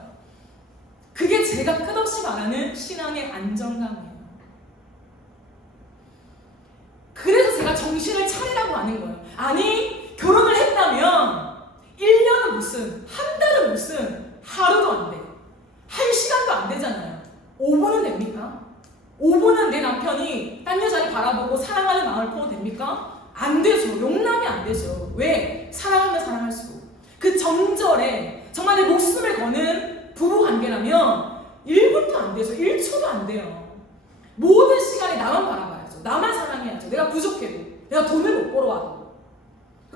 그게 제가 끝없이 말하는 신앙의 안정감이에요. 그래서 제가 정신을 차리라고 하는 거예요. 아니 결혼을 했다면 1년은 무슨, 한 달은 무슨, 하루도 안 돼. 1시간도 안 되잖아요. 5분은 됩니까? 5분은 내 남편이 딴 여자를 바라보고 사랑하는 마음을 품어도 됩니까? 안 되죠. 용납이 안 되죠. 왜? 사랑하면 사랑할수록. 그 정절에 정말 내 목숨을 거는 부부관계라면 1분도 안 되죠. 1초도 안 돼요. 모든 시간에 나만 바라봐야죠. 나만 사랑해야죠. 내가 부족해도. 내가 돈을 못 벌어와도.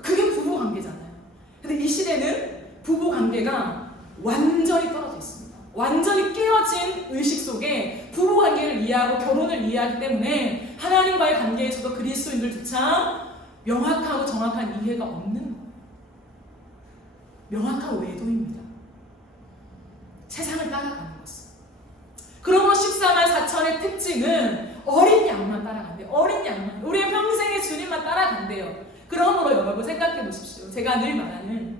그게 부부관계잖아요. 근데 이 시대는 부부관계가 완전히 떨어져 있습니다. 완전히 깨어진 의식 속에 부부관계를 이해하고 결혼을 이해하기 때문에 하나님과의 관계에서도 그리스도인들조차 명확하고 정확한 이해가 없는 거예요. 명확한 외도입니다. 세상을 따라가는 것은. 그러므로 14만 4천의 특징은 어린 양만 따라간대요. 어린 양만. 우리의 평생의 주님만 따라간대요. 그러므로 여러분 생각해 보십시오. 제가 늘 말하는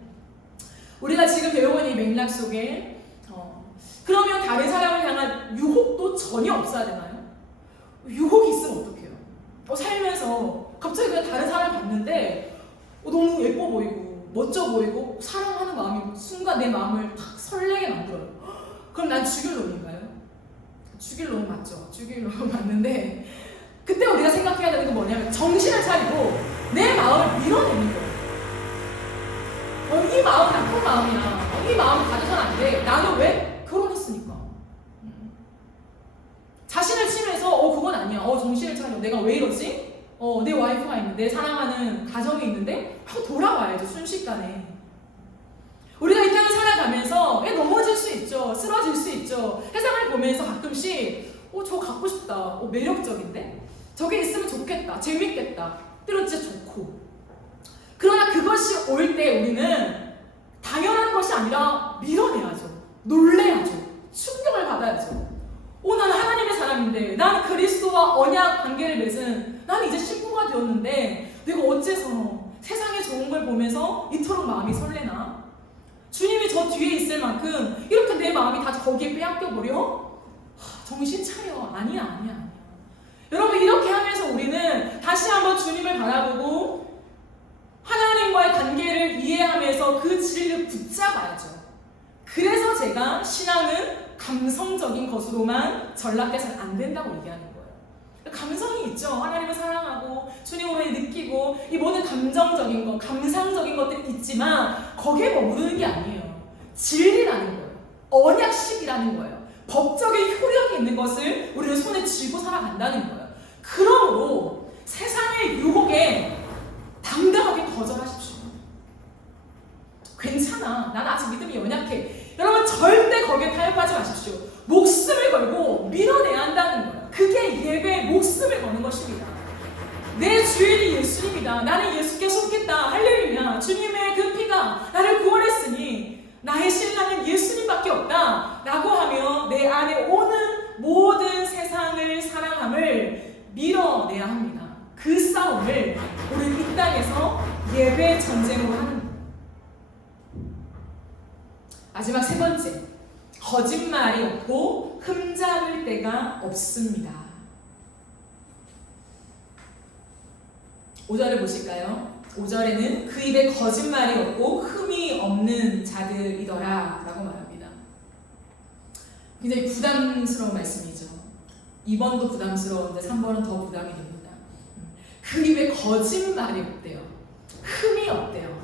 우리가 지금 배워온 이 맥락 속에 그러면 다른 사람을 향한 유혹도 전혀 없어야 되나요? 유혹이 있으면 어떡해요? 살면서 갑자기 그냥 다른 사람을 봤는데 너무 예뻐 보이고 멋져 보이고 사랑하는 마음이 순간 내 마음을 탁 설레게 만들어요. 그럼 난 죽일 놈인가요? 죽일 놈 맞죠? 죽일 놈 맞는데 그때 우리가 생각해야 되는 건 뭐냐면 정신을 차리고 내 마음을 밀어내는 거예요. 이 마음은 나쁜 마음이야. 이 마음을 가져서는 안 돼. 나는 왜? 결혼했으니까. 자신을 치면서 그건 아니야. 정신을 차려. 내가 왜 이러지? 내 와이프가 있는데 사랑하는 가정이 있는데 돌아와야죠. 순식간에. 우리가 이 땅을 살아가면서 넘어질 수 있죠. 쓰러질 수 있죠. 세상을 보면서 가끔씩 저거 갖고 싶다. 매력적인데? 저게 있으면 좋겠다. 재밌겠다. 때론 진짜 좋고. 그러나 그것이 올 때 우리는 당연한 것이 아니라 밀어내야죠. 놀래야죠. 충격을 받아야죠. 나는 하나님의 사람인데 나는 그리스도와 언약 관계를 맺은 나는 이제 신부가 되었는데 내가 어째서 세상에 좋은 걸 보면서 이토록 마음이 설레나? 주님이 저 뒤에 있을 만큼 이렇게 내 마음이 다 거기에 빼앗겨버려? 정신 차려. 아니야. 여러분 이렇게 하면서 우리는 다시 한번 주님을 바라보고 하나님과의 관계를 이해하면서 그 진리를 붙잡아야죠. 그래서 제가 신앙은 감성적인 것으로만 전락해서는 안 된다고 얘기하는 거예요. 감성이 있죠. 하나님을 사랑하고 주님을 느끼고 이 모든 감정적인 것, 감상적인 것들이 있지만 거기에 머무르는 게 아니에요. 진리라는 거예요. 언약식이라는 거예요. 법적인 효력이 있는 것을 우리는 손에 쥐고 살아간다는 거예요. 그러므로 세상의 유혹에 당당하게 거절하십시오. 괜찮아. 난 아직 믿음이 연약해. 여러분 절대 거기에 타협하지 마십시오. 목숨을 걸고 밀어내야 한다는 거예요. 그게 예배에 목숨을 거는 것입니다. 내 주인이 예수님이다. 나는 예수께 속했다. 할렐루야. 주님의 그 피가 나를 구원했으니 나의 신랑은 예수님밖에 없다 라고 하며 내 안에 오는 모든 세상을 사랑함을 밀어내야 합니다. 그 싸움을 우리 이 땅에서 예배 전쟁으로 하는 거예요. 마지막 세 번째, 거짓말이 없고 흠잡을 데가 없습니다. 5절을 보실까요? 5절에는 그 입에 거짓말이 없고 흠이 없는 자들이더라 라고 말합니다. 굉장히 부담스러운 말씀이죠. 2번도 부담스러운데 3번은 더 부담이 됩니다. 그 입에 거짓말이 없대요. 흠이 없대요.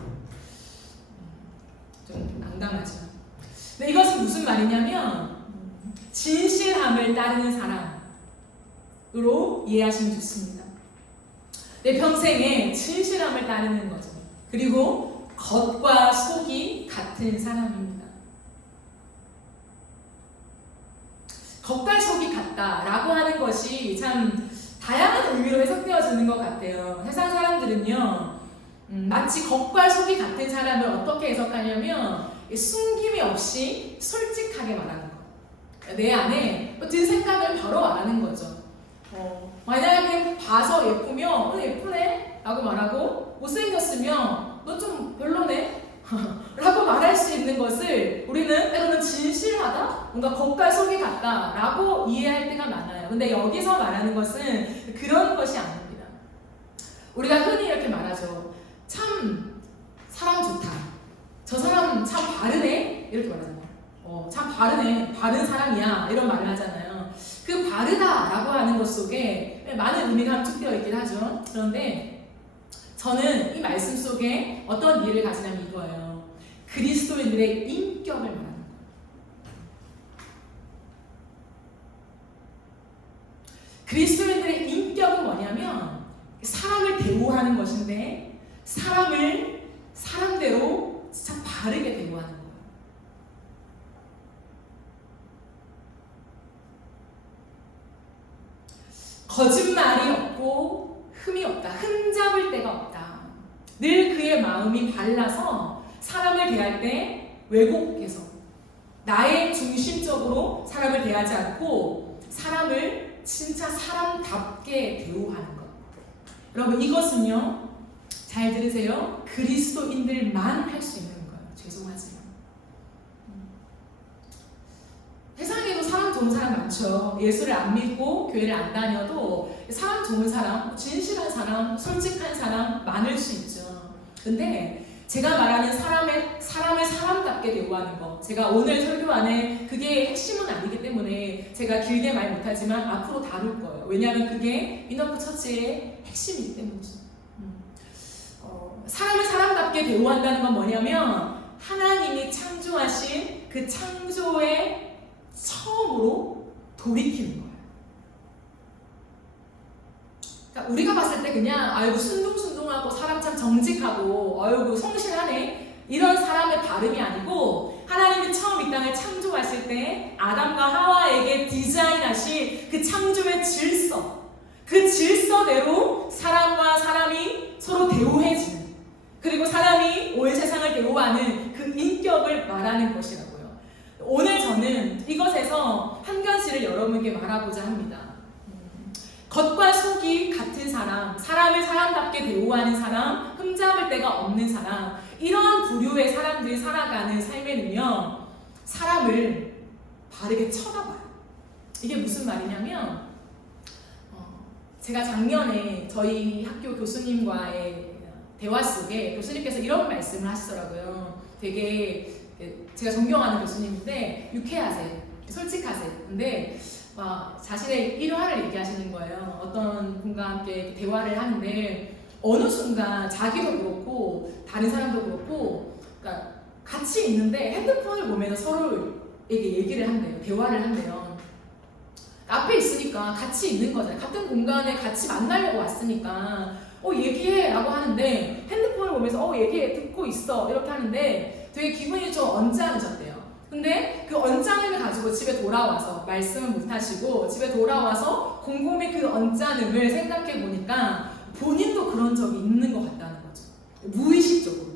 좀 난감하죠. 근데 이것은 무슨 말이냐면 진실함을 따르는 사람으로 이해하시면 좋습니다. 내 평생에 진실함을 따르는 거죠. 그리고 겉과 속이 같은 사람입니다. 겉과 속이 같다라고 하는 것이 참 다양한 의미로 해석되어지는 것 같아요. 세상 사람들은요, 마치 겉과 속이 같은 사람을 어떻게 해석하냐면 숨김이 없이 솔직하게 말하는 거. 내 안에 든 생각을 바로 말하는 거죠. 만약에 봐서 예쁘면 예쁘네 라고 말하고 못생겼으면 너 좀 별로네 라고 말할 수 있는 것을 우리는 때로는 진실하다? 뭔가 겉과 속이 같다 라고 이해할 때가 많아요. 근데 여기서 말하는 것은 그런 것이 아닙니다. 우리가 흔히 이렇게 말하죠. 참 사람 좋다. 저 사람 참 바르네? 이렇게 말하잖아요. 참 바르네. 바른 사람이야. 이런 말을 하잖아요. 그 바르다라고 하는 것 속에 많은 의미가 함축되어 있긴 하죠. 그런데 저는 이 말씀 속에 어떤 이해를 가지냐면 이거예요. 그리스도인들의 인격을 말하는 거예요. 그리스도인들의 인격은 뭐냐면 사람을 대우하는 것인데 사람을 사람대로 진짜 바르게 대우하는 거예요. 거짓말이 없고 흠이 없다. 흠잡을 데가 없다. 늘 그의 마음이 발라서 사람을 대할 때 왜곡해서 나의 중심적으로 사람을 대하지 않고 사람을 진짜 사람답게 대우하는 것. 여러분 이것은요. 잘 들으세요. 그리스도인들만 할 수 있는 거예요. 죄송하지만. 세상에도 사람 좋은 사람 많죠. 예수를 안 믿고 교회를 안 다녀도 사람 좋은 사람, 진실한 사람, 솔직한 사람 많을 수 있죠. 근데 제가 말하는 사람을 사람답게 대우하는 거, 제가 오늘 설교 안에 그게 핵심은 아니기 때문에 제가 길게 말 못하지만 앞으로 다룰 거예요. 왜냐하면 그게 인어프 처치의 핵심이기 때문이죠. 사람을 사람답게 대우한다는 건 뭐냐면 하나님이 창조하신 그 창조의 처음으로 돌이키는 거예요. 그러니까 우리가 봤을 때 그냥 아이고 순둥순둥하고 사람 참 정직하고 아이고 성실하네 이런 사람의 발음이 아니고 하나님이 처음 이 땅을 창조하실 때 아담과 하와에게 디자인하신 그 창조의 질서, 그 질서대로 사람과 사람이 서로 대우해지는, 그리고 사람이 온 세상을 대우하는 그 인격을 말하는 것이라고요. 오늘 저는 이것에서 한 가지를 여러분께 말하고자 합니다. 겉과 속이 같은 사람, 사람을 사람답게 대우하는 사람, 흠잡을 데가 없는 사람, 이런 부류의 사람들이 살아가는 삶에는요, 사람을 바르게 쳐다봐요. 이게 무슨 말이냐면, 제가 작년에 저희 학교 교수님과의 대화 속에 교수님께서 이런 말씀을 하시더라고요. 되게 제가 존경하는 교수님인데 유쾌하세요. 솔직하세요. 근데 자신의 일화를 얘기하시는 거예요. 어떤 분과 함께 대화를 하는데 어느 순간 자기도 그렇고 다른 사람도 그렇고 그러니까 같이 있는데 핸드폰을 보면서 서로에게 얘기를 한대요. 대화를 한대요. 앞에 있으니까 같이 있는 거잖아요. 같은 공간에 같이 만나려고 왔으니까 얘기해 라고 하는데 핸드폰을 보면서 얘기해 듣고 있어 이렇게 하는데 되게 기분이 좀 언짢으셨대요. 근데 그 언짢음을 가지고 집에 돌아와서 말씀을 못 하시고 집에 돌아와서 곰곰이 그 언짢음을 생각해 보니까 본인도 그런 적이 있는 것 같다는 거죠. 무의식적으로.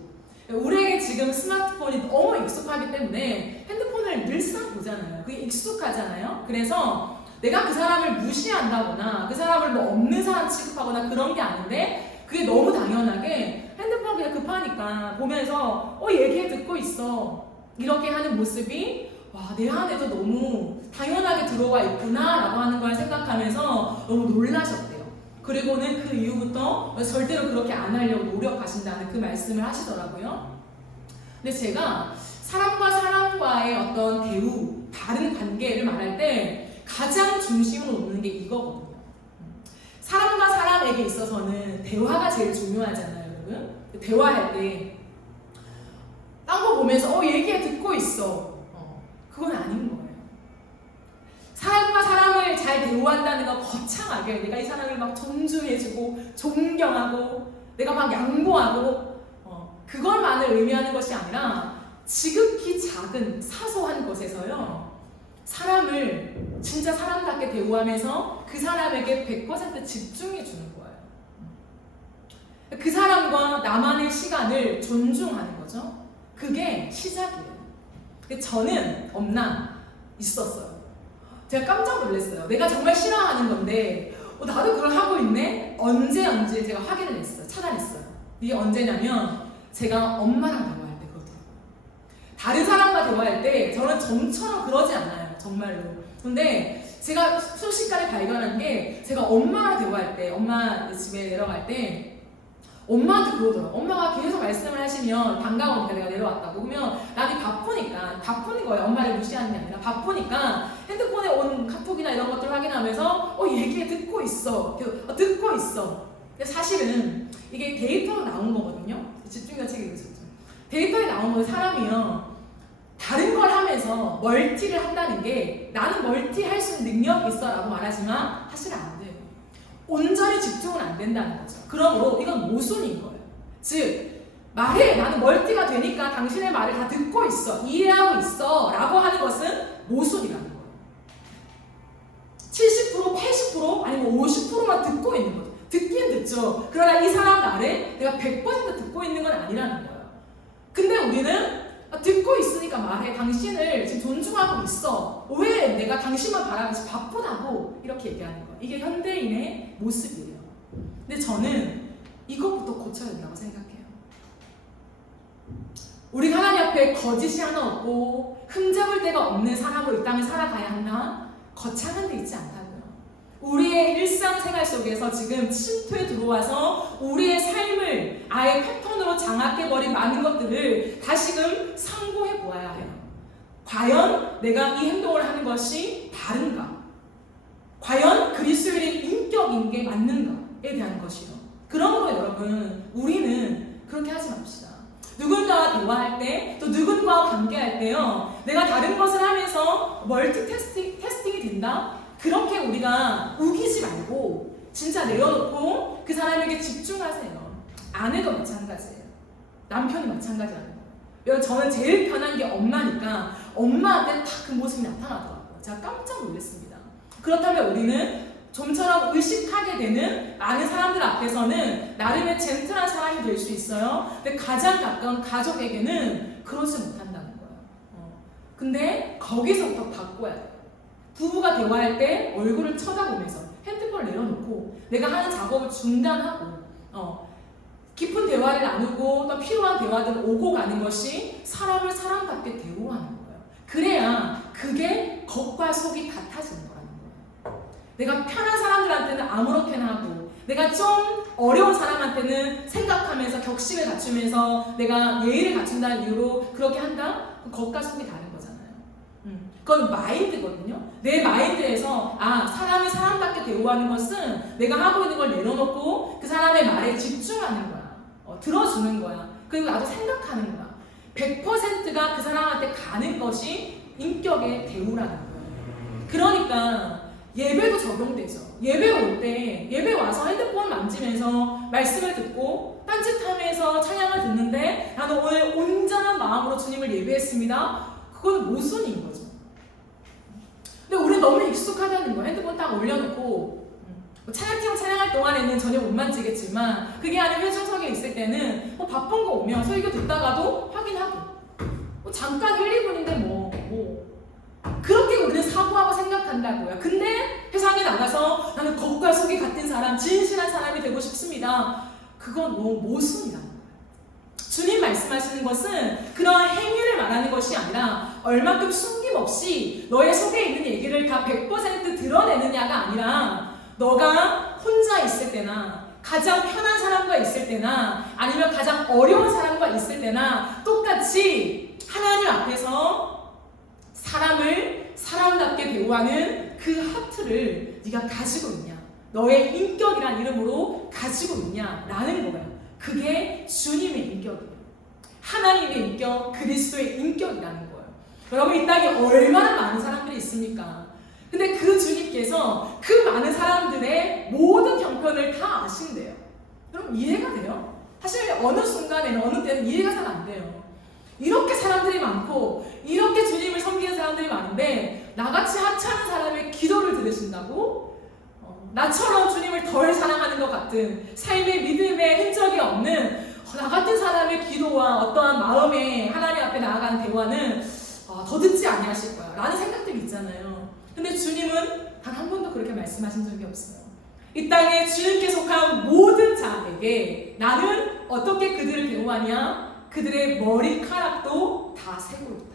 우리에게 지금 스마트폰이 너무 익숙하기 때문에 핸드폰을 늘상 보잖아요. 그게 익숙하잖아요. 그래서 내가 그 사람을 무시한다거나 그 사람을 뭐 없는 사람 취급하거나 그런 게 아닌데 그게 너무 당연하게 핸드폰 그냥 급하니까 보면서 얘기해 듣고 있어 이렇게 하는 모습이 내 안에도 너무 당연하게 들어와 있구나 라고 하는 걸 생각하면서 너무 놀라셨대요. 그리고는 그 이후부터 절대로 그렇게 안 하려고 노력하신다는 그 말씀을 하시더라고요. 근데 제가 사람과 사람과의 어떤 대우, 다른 관계를 말할 때 가장 중심으로 놓는 게 이거거든요. 사람과 사람에게 있어서는 대화가 제일 중요하잖아요, 여러분. 대화할 때 딴 거 보면서 얘기해 듣고 있어. 그건 아닌 거예요. 사람과 사람을 잘 대우한다는 건 거창하게 내가 이 사람을 막 존중해주고 존경하고 내가 막 양보하고 그걸만을 의미하는 것이 아니라 지극히 작은 사소한 것에서요. 사람을 진짜 사람답게 대우하면서 그 사람에게 100% 집중해 주는 거예요. 그 사람과 나만의 시간을 존중하는 거죠. 그게 시작이에요. 저는 있었어요. 제가 깜짝 놀랐어요. 내가 정말 싫어하는 건데 나도 그걸 하고 있네? 언제 제가 확인을 했어요. 차단했어요. 이게 언제냐면 제가 엄마랑 대화할 때 그렇더라고요. 다른 사람과 대화할 때 저는 점처럼 그러지 않아요. 정말로. 근데 제가 순식간에 발견한 게 제가 엄마랑 대화할 때 엄마 집에 내려갈 때 엄마한테 그러더라고요. 엄마가 계속 말씀을 하시면 반가우니까 내가 내려왔다고. 그러면 나는 바쁜 거예요. 엄마를 무시하는 게 아니라 바쁘니까 핸드폰에 온 카톡이나 이런 것들 확인하면서 얘기해 듣고 있어. 듣고 있어. 근데 사실은 이게 데이터로 나온 거거든요. 집중력 책이 그렇죠. 데이터에 나온 건 사람이요. 다른 걸 하면서 멀티를 한다는 게 나는 멀티 할 수 있는 능력이 있어 라고 말하지만 사실 안 돼요. 온전히 집중은 안 된다는 거죠. 그러므로 이건 모순인 거예요. 즉 말해 나는 멀티가 되니까 당신의 말을 다 듣고 있어 이해하고 있어 라고 하는 것은 모순이라는 거예요. 70% 80% 아니면 50%만 듣고 있는 거죠. 듣긴 듣죠. 그러나 이 사람 말을 내가 100% 듣고 있는 건 아니라는 거예요. 근데 우리는 듣고 있으니까 말해. 당신을 지금 존중하고 있어. 왜 내가 당신만 바라면서 바쁘다고 이렇게 얘기하는 거예요. 이게 현대인의 모습이에요. 근데 저는 이것부터 고쳐야 된다고 생각해요. 우리가 하나님 앞에 거짓이 하나 없고 흠잡을 데가 없는 사람으로 이 땅을 살아가야 한다? 거창한 데 있지 않다고요. 우리의 일상생활 속에서 지금 침투에 들어와서 우리의 삶을 아예 패턴으로 장악해버린 많은 것들을 다시금 상고해 보아야 해요. 과연 내가 이 행동을 하는 것이 바른가? 과연 그리스도인의 인격인 게 맞는가에 대한 것이요. 그러므로 여러분 우리는 그렇게 하지 맙시다. 누군가와 대화할 때 또 누군가와 관계할 때요. 내가 다른 것을 하면서 멀티태스팅이 된다? 그렇게 우리가 우기지 말고 진짜 내려놓고 그 사람에게 집중하세요. 아내도 마찬가지예요. 남편이 마찬가지라는 거예요. 여러분 저는 제일 편한 게 엄마니까 엄마한테 딱 그 모습이 나타나더라고요. 제가 깜짝 놀랐습니다. 그렇다면 우리는 좀처럼 의식하게 되는 많은 사람들 앞에서는 나름의 젠틀한 사람이 될 수 있어요. 근데 가장 가까운 가족에게는 그러지 못한다는 거예요. 근데 거기서부터 바꿔야 돼요. 부부가 대화할 때 얼굴을 쳐다보면서 핸드폰을 내려놓고 내가 하는 작업을 중단하고 깊은 대화를 나누고 또 필요한 대화들을 오고 가는 것이 사람을 사람답게 대우하는 거예요. 그래야 그게 겉과 속이 같아지는 거라는 거예요. 내가 편한 사람들한테는 아무렇게나 하고 내가 좀 어려운 사람한테는 생각하면서 격식을 갖추면서 내가 예의를 갖춘다는 이유로 그렇게 한다? 겉과 속이 다른 거잖아요. 그건 마인드거든요. 내 마인드에서 사람이 사람답게 대우하는 것은 내가 하고 있는 걸 내려놓고 그 사람의 말에 집중하는 거야. 들어주는 거야. 그리고 나도 생각하는 거야. 100%가 그 사람한테 가는 것이 인격의 대우라는 거예요. 그러니까 예배도 적용되죠. 예배 올 때, 예배 와서 핸드폰 만지면서 말씀을 듣고 딴짓하면서 찬양을 듣는데 나는 오늘 온전한 마음으로 주님을 예배했습니다. 그건 모순인 거죠. 근데 우리는 너무 익숙하다는 거예요. 핸드폰 딱 올려놓고 찬양팀 찬양할 동안에는 전혀 못 만지겠지만 그게 아닌 회중석에 있을 때는 바쁜 거 오면 설교 듣다가도 확인하고 잠깐 1, 2분인데 그렇게 우리는 사고하고 생각한다고요. 근데 세상에 나가서 나는 겉과 속이 같은 사람, 진실한 사람이 되고 싶습니다. 그건 너무 모순이라는 거예요. 주님 말씀하시는 것은 그러한 행위를 말하는 것이 아니라 얼마큼 숨김없이 너의 속에 있는 얘기를 다 100% 드러내느냐가 아니라 너가 혼자 있을 때나 가장 편한 사람과 있을 때나 아니면 가장 어려운 사람과 있을 때나 똑같이 하나님 앞에서 사람을 사람답게 대우하는 그 하트를 네가 가지고 있냐, 너의 인격이란 이름으로 가지고 있냐라는 거예요. 그게 주님의 인격이에요. 하나님의 인격, 그리스도의 인격이라는 거예요. 여러분, 이 땅에 얼마나 많은 사람들이 있습니까? 근데 그 주님께서 그 많은 사람들의 모든 형편을 다 아신대요. 여러분, 이해가 돼요? 사실 어느 순간에는 어느 때는 이해가 잘 안 돼요. 이렇게 사람들이 많고 이렇게 주님을 섬기는 사람들이 많은데 나같이 하찮은 사람의 기도를 들으신다고? 나처럼 주님을 덜 사랑하는 것 같은 삶의 믿음의 흔적이 없는 나 같은 사람의 기도와 어떠한 마음에 하나님 앞에 나아가는 대화는 더 듣지 아니하실 거야 라는 생각들이 있잖아요. 근데 주님은 단 한 번도 그렇게 말씀하신 적이 없어요. 이 땅에 주님께 속한 모든 자에게 나는 어떻게 그들을 대우하냐? 그들의 머리카락도 다 세고 있다.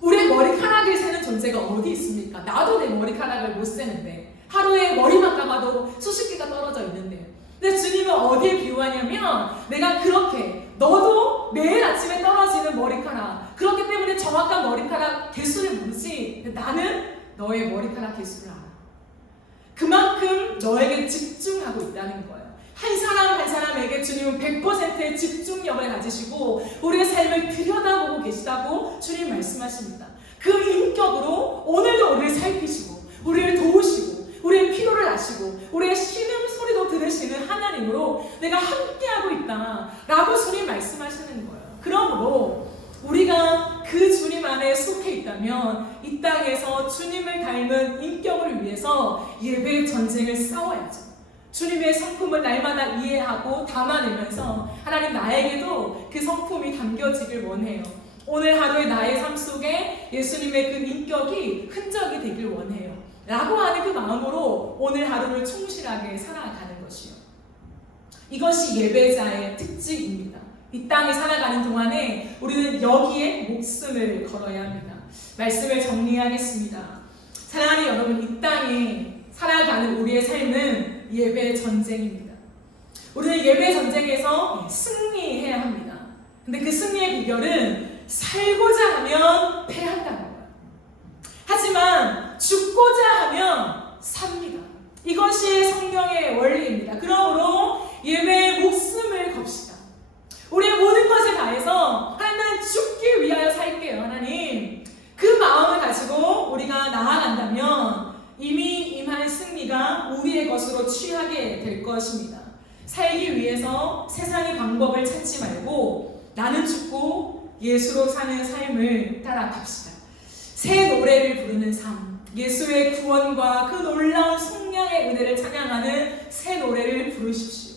우리의 머리카락을 세는 존재가 어디 있습니까? 나도 내 머리카락을 못 세는데 하루에 머리만 감아도 수십 개가 떨어져 있는데 근데 주님은 어디에 비유하냐면 내가 그렇게 너도 매일 아침에 떨어지는 머리카락 그렇기 때문에 정확한 머리카락 개수를 모르지 나는 너의 머리카락 개수를 알아. 그만큼 너에게 집중하고 있다는 거예요. 한 사람 한 사람에게 주님은 100%의 집중력을 가지시고 우리의 삶을 들여다보고 계시다고 주님 말씀하십니다. 그 인격으로 오늘도 우리를 살피시고 우리를 도우시고 우리의 필요를 아시고 우리의 신음 소리도 들으시는 하나님으로 내가 함께하고 있다 라고 주님 말씀하시는 거예요. 그러므로 우리가 그 주님 안에 속해 있다면 이 땅에서 주님을 닮은 인격을 위해서 예배의 전쟁을 싸워야죠. 주님의 성품을 날마다 이해하고 담아내면서 하나님 나에게도 그 성품이 담겨지길 원해요. 오늘 하루의 나의 삶 속에 예수님의 그 인격이 흔적이 되길 원해요 라고 하는 그 마음으로 오늘 하루를 충실하게 살아가는 것이요. 이것이 예배자의 특징입니다. 이 땅에 살아가는 동안에 우리는 여기에 목숨을 걸어야 합니다. 말씀을 정리하겠습니다. 사랑하는 여러분, 이 땅에 살아가는 우리의 삶은 예배 전쟁입니다. 우리는 예배 전쟁에서 승리해야 합니다. 근데 그 승리의 비결은 살고자 하면 패한다는 거예요. 하지만 죽고자 하면 삽니다. 이것이 성경의 원리입니다. 그러므로 예배에 목숨을 겁시다. 우리의 모든 것을 다해서 하나님 죽기 위하여 살게요. 하나님 그 마음을 가지고 우리가 나아간다면 이미 임한 승리가 우리의 것으로 취하게 될 것입니다. 살기 위해서 세상의 방법을 찾지 말고 나는 죽고 예수로 사는 삶을 따라갑시다. 새 노래를 부르는 삶, 예수의 구원과 그 놀라운 속량의 은혜를 찬양하는 새 노래를 부르십시오.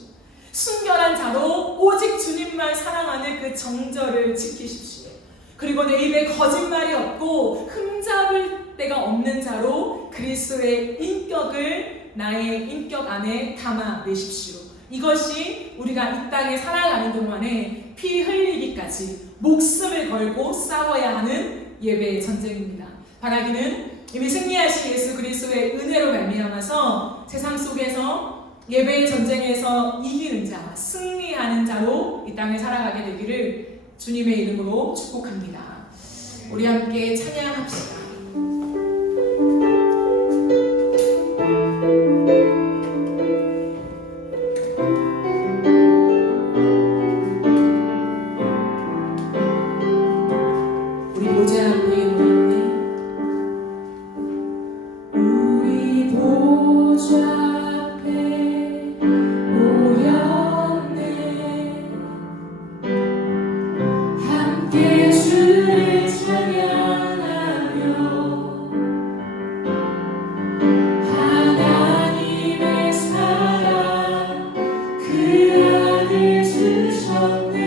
순결한 자로 오직 주님만 사랑하는 그 정절을 지키십시오. 그리고 내 입에 거짓말이 없고 흠잡을 데가 없는 자로 그리스도의 인격을 나의 인격 안에 담아내십시오. 이것이 우리가 이 땅에 살아가는 동안에 피 흘리기까지 목숨을 걸고 싸워야 하는 예배의 전쟁입니다. 바라기는 이미 승리하신 예수 그리스도의 은혜로 말미암아서 세상 속에서 예배의 전쟁에서 이기는 자, 승리하는 자로 이 땅에 살아가게 되기를 주님의 이름으로 축복합니다. 우리 함께 찬양합시다. 우리 보좌 앞에 모였네. 우리 보좌 앞에 모였네. 함께 주를 찬양하며 하나님의 사랑 그 아들 주셨네.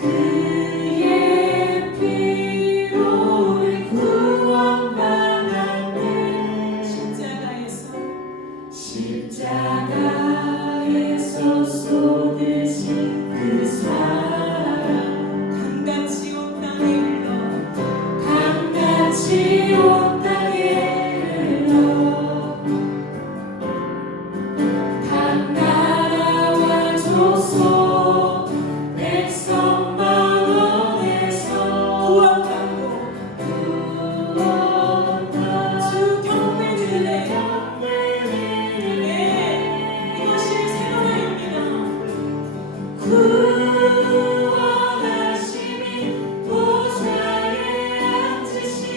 그의 피로 우리 구원받았네. 십자가에서 쏟으신 그 사랑 강같이 온 땅에 흘러 강같이 온 땅에 흘러 각 나라와 족속 백성 만원에서 구원받고 주 경배 주네. 이것이 새로움입니다. 구원하심이 보좌에 앉으신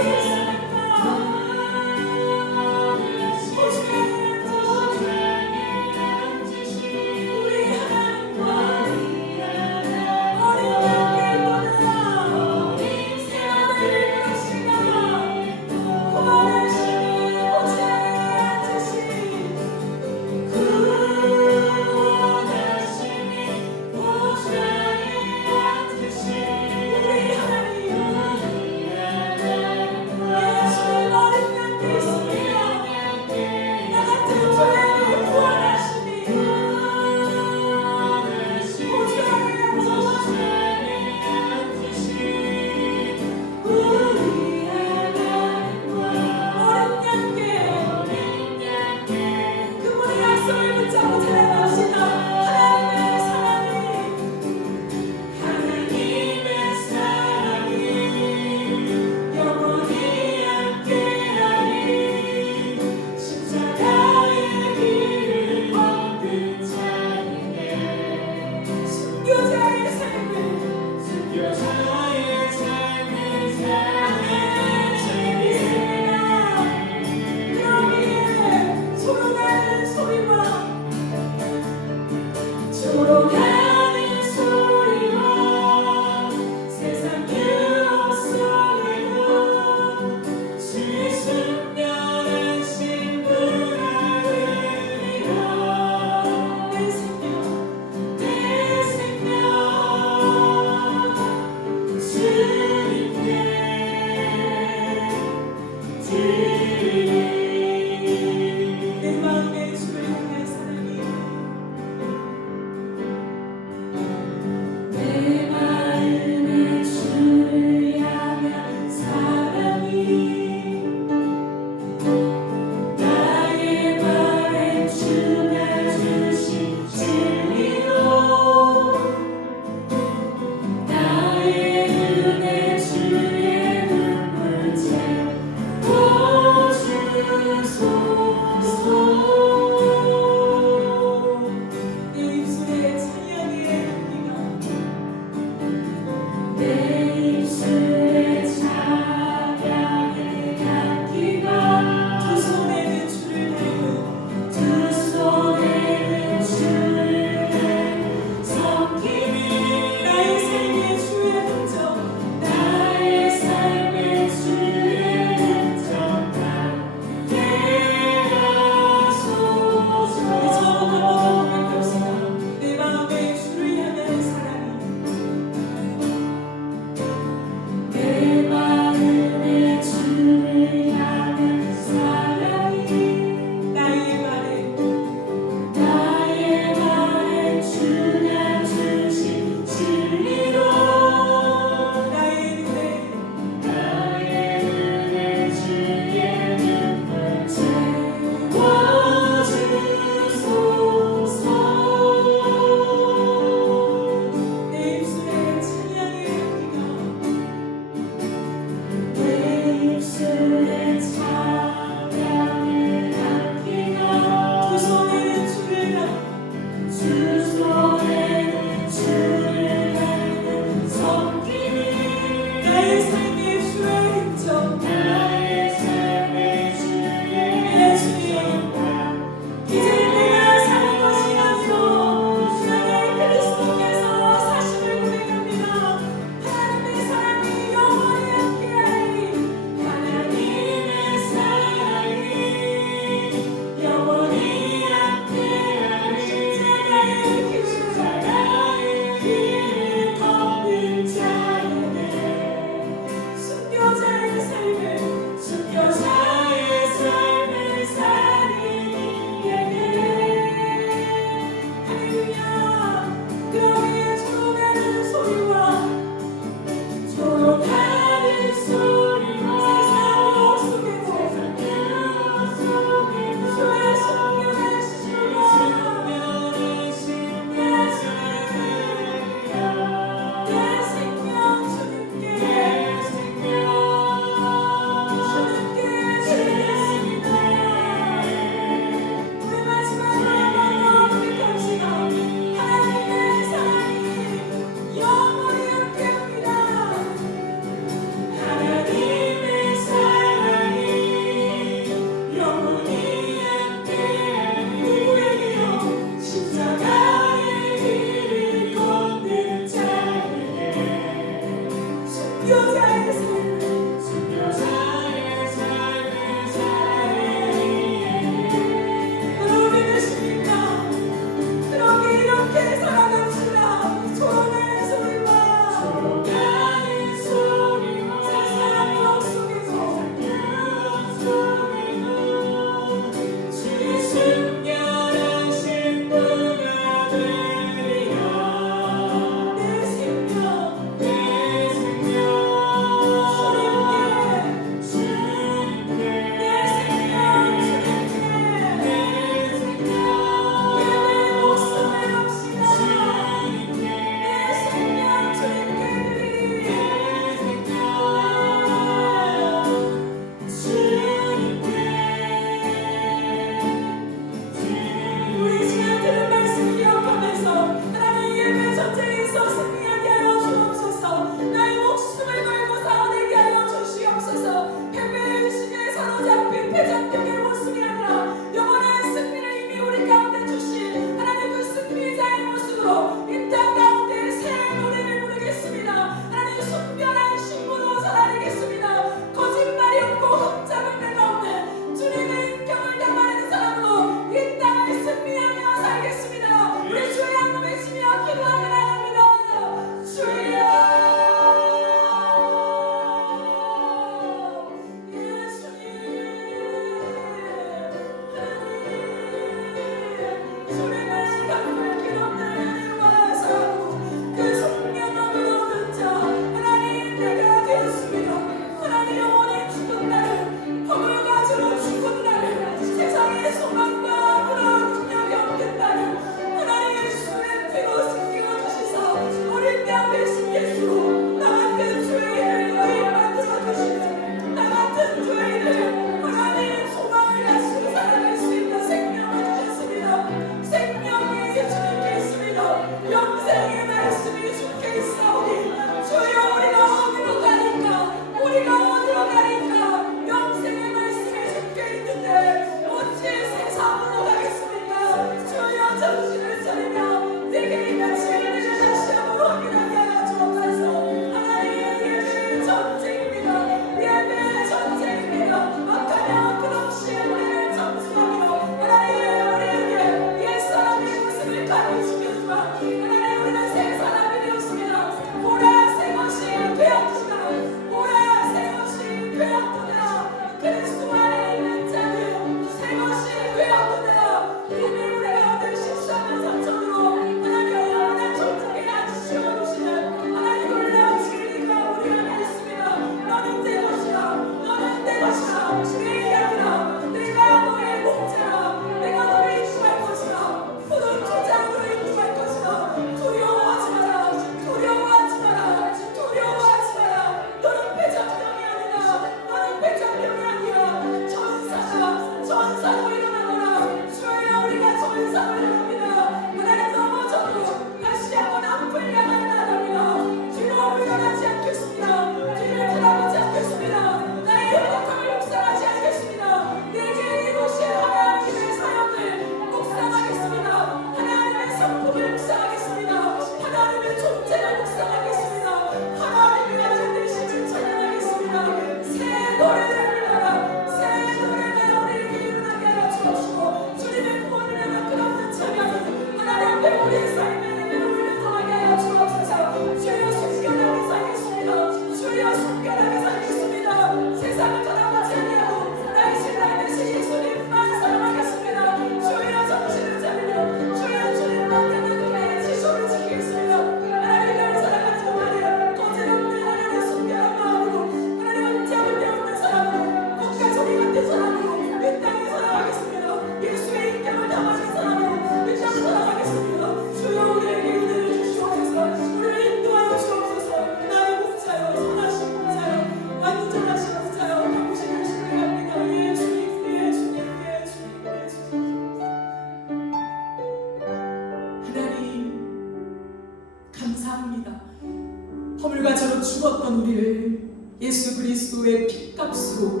위해서 죽었던 우리를 예수 그리스도의 핏값으로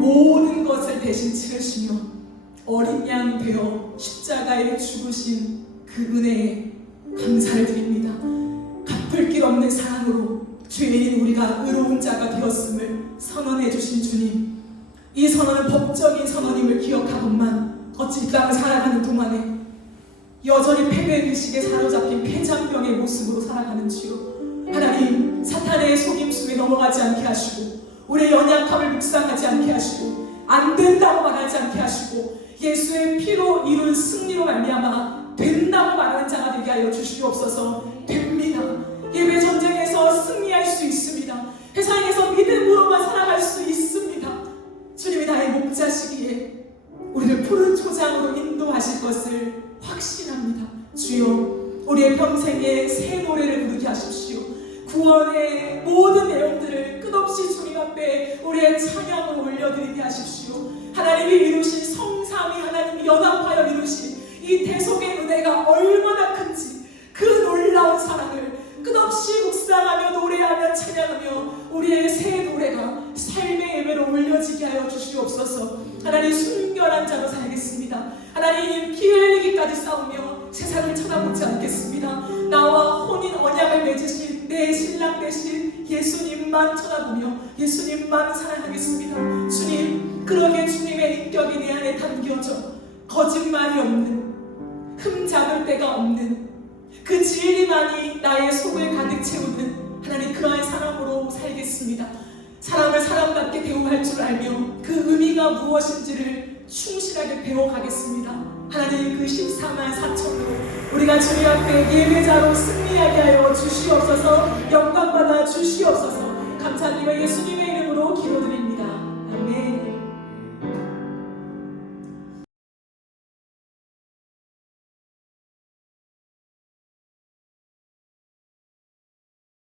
모든 것을 대신 치르시며 어린 양 되어 십자가에 죽으신 그 은혜에 감사를 드립니다. 갚을 길 없는 사랑으로 죄인인 우리가 의로운 자가 되었음을 선언해 주신 주님, 이 선언은 법적인 선언임을 기억하건만 어찌 이 땅을 살아가는 동안에 여전히 패배의식에 사로잡힌 폐장병의 모습으로 살아가는 주요, 하나님, 사탄의 속임수에 넘어가지 않게 하시고 우리의 연약함을 묵상하지 않게 하시고 안 된다고 말하지 않게 하시고 예수의 피로 이룬 승리로 말미암아 된다고 말하는 자가 되게 하여 주시옵소서. 됩니다. 예배 전쟁에서 승리할 수 있습니다. 세상에서 믿음으로만 살아갈 수 있습니다. 주님이 나의 목자시기에 우리를 푸른 초장으로 인도하실 것을 확신합니다. 주여, 우리의 평생에 새 노래를 부르게 하십시오. 구원의 모든 내용들을 끝없이 주님 앞에 우리의 찬양을 올려드리게 하십시오. 하나님이 이루신 성삼위 하나님이 연합하여 이루신 이 대속의 은혜가 얼마나 큰지, 그 놀라운 사랑을 끝없이 묵상하며 노래하며 찬양하며 우리의 새 노래가 삶의 예배로 올려지게 하여 주시옵소서. 하나님, 순결한 자로 살겠습니다. 하나님, 피 흘리기까지 싸우며 세상을 쳐다보지 않겠습니다. 나와 혼인 언약을 맺으신 내 신랑 되신 예수님만 쳐다보며 예수님만 사랑하겠습니다. 주님, 그러게 주님의 인격이 내 안에 담겨져 거짓말이 없는, 흠 잡을 데가 없는 그 진리만이 나의 속을 가득 채우는 하나님, 그러한 사람으로 살겠습니다. 사람을 사람답게 대우할 줄 알며 그 의미가 무엇인지를 충실하게 배워가겠습니다. 하나님, 그 14만 4천으로 우리가 주님 앞에 예배자로 승리하게 하여 주시옵소서. 영광받아 주시옵소서. 감사드리며 예수님의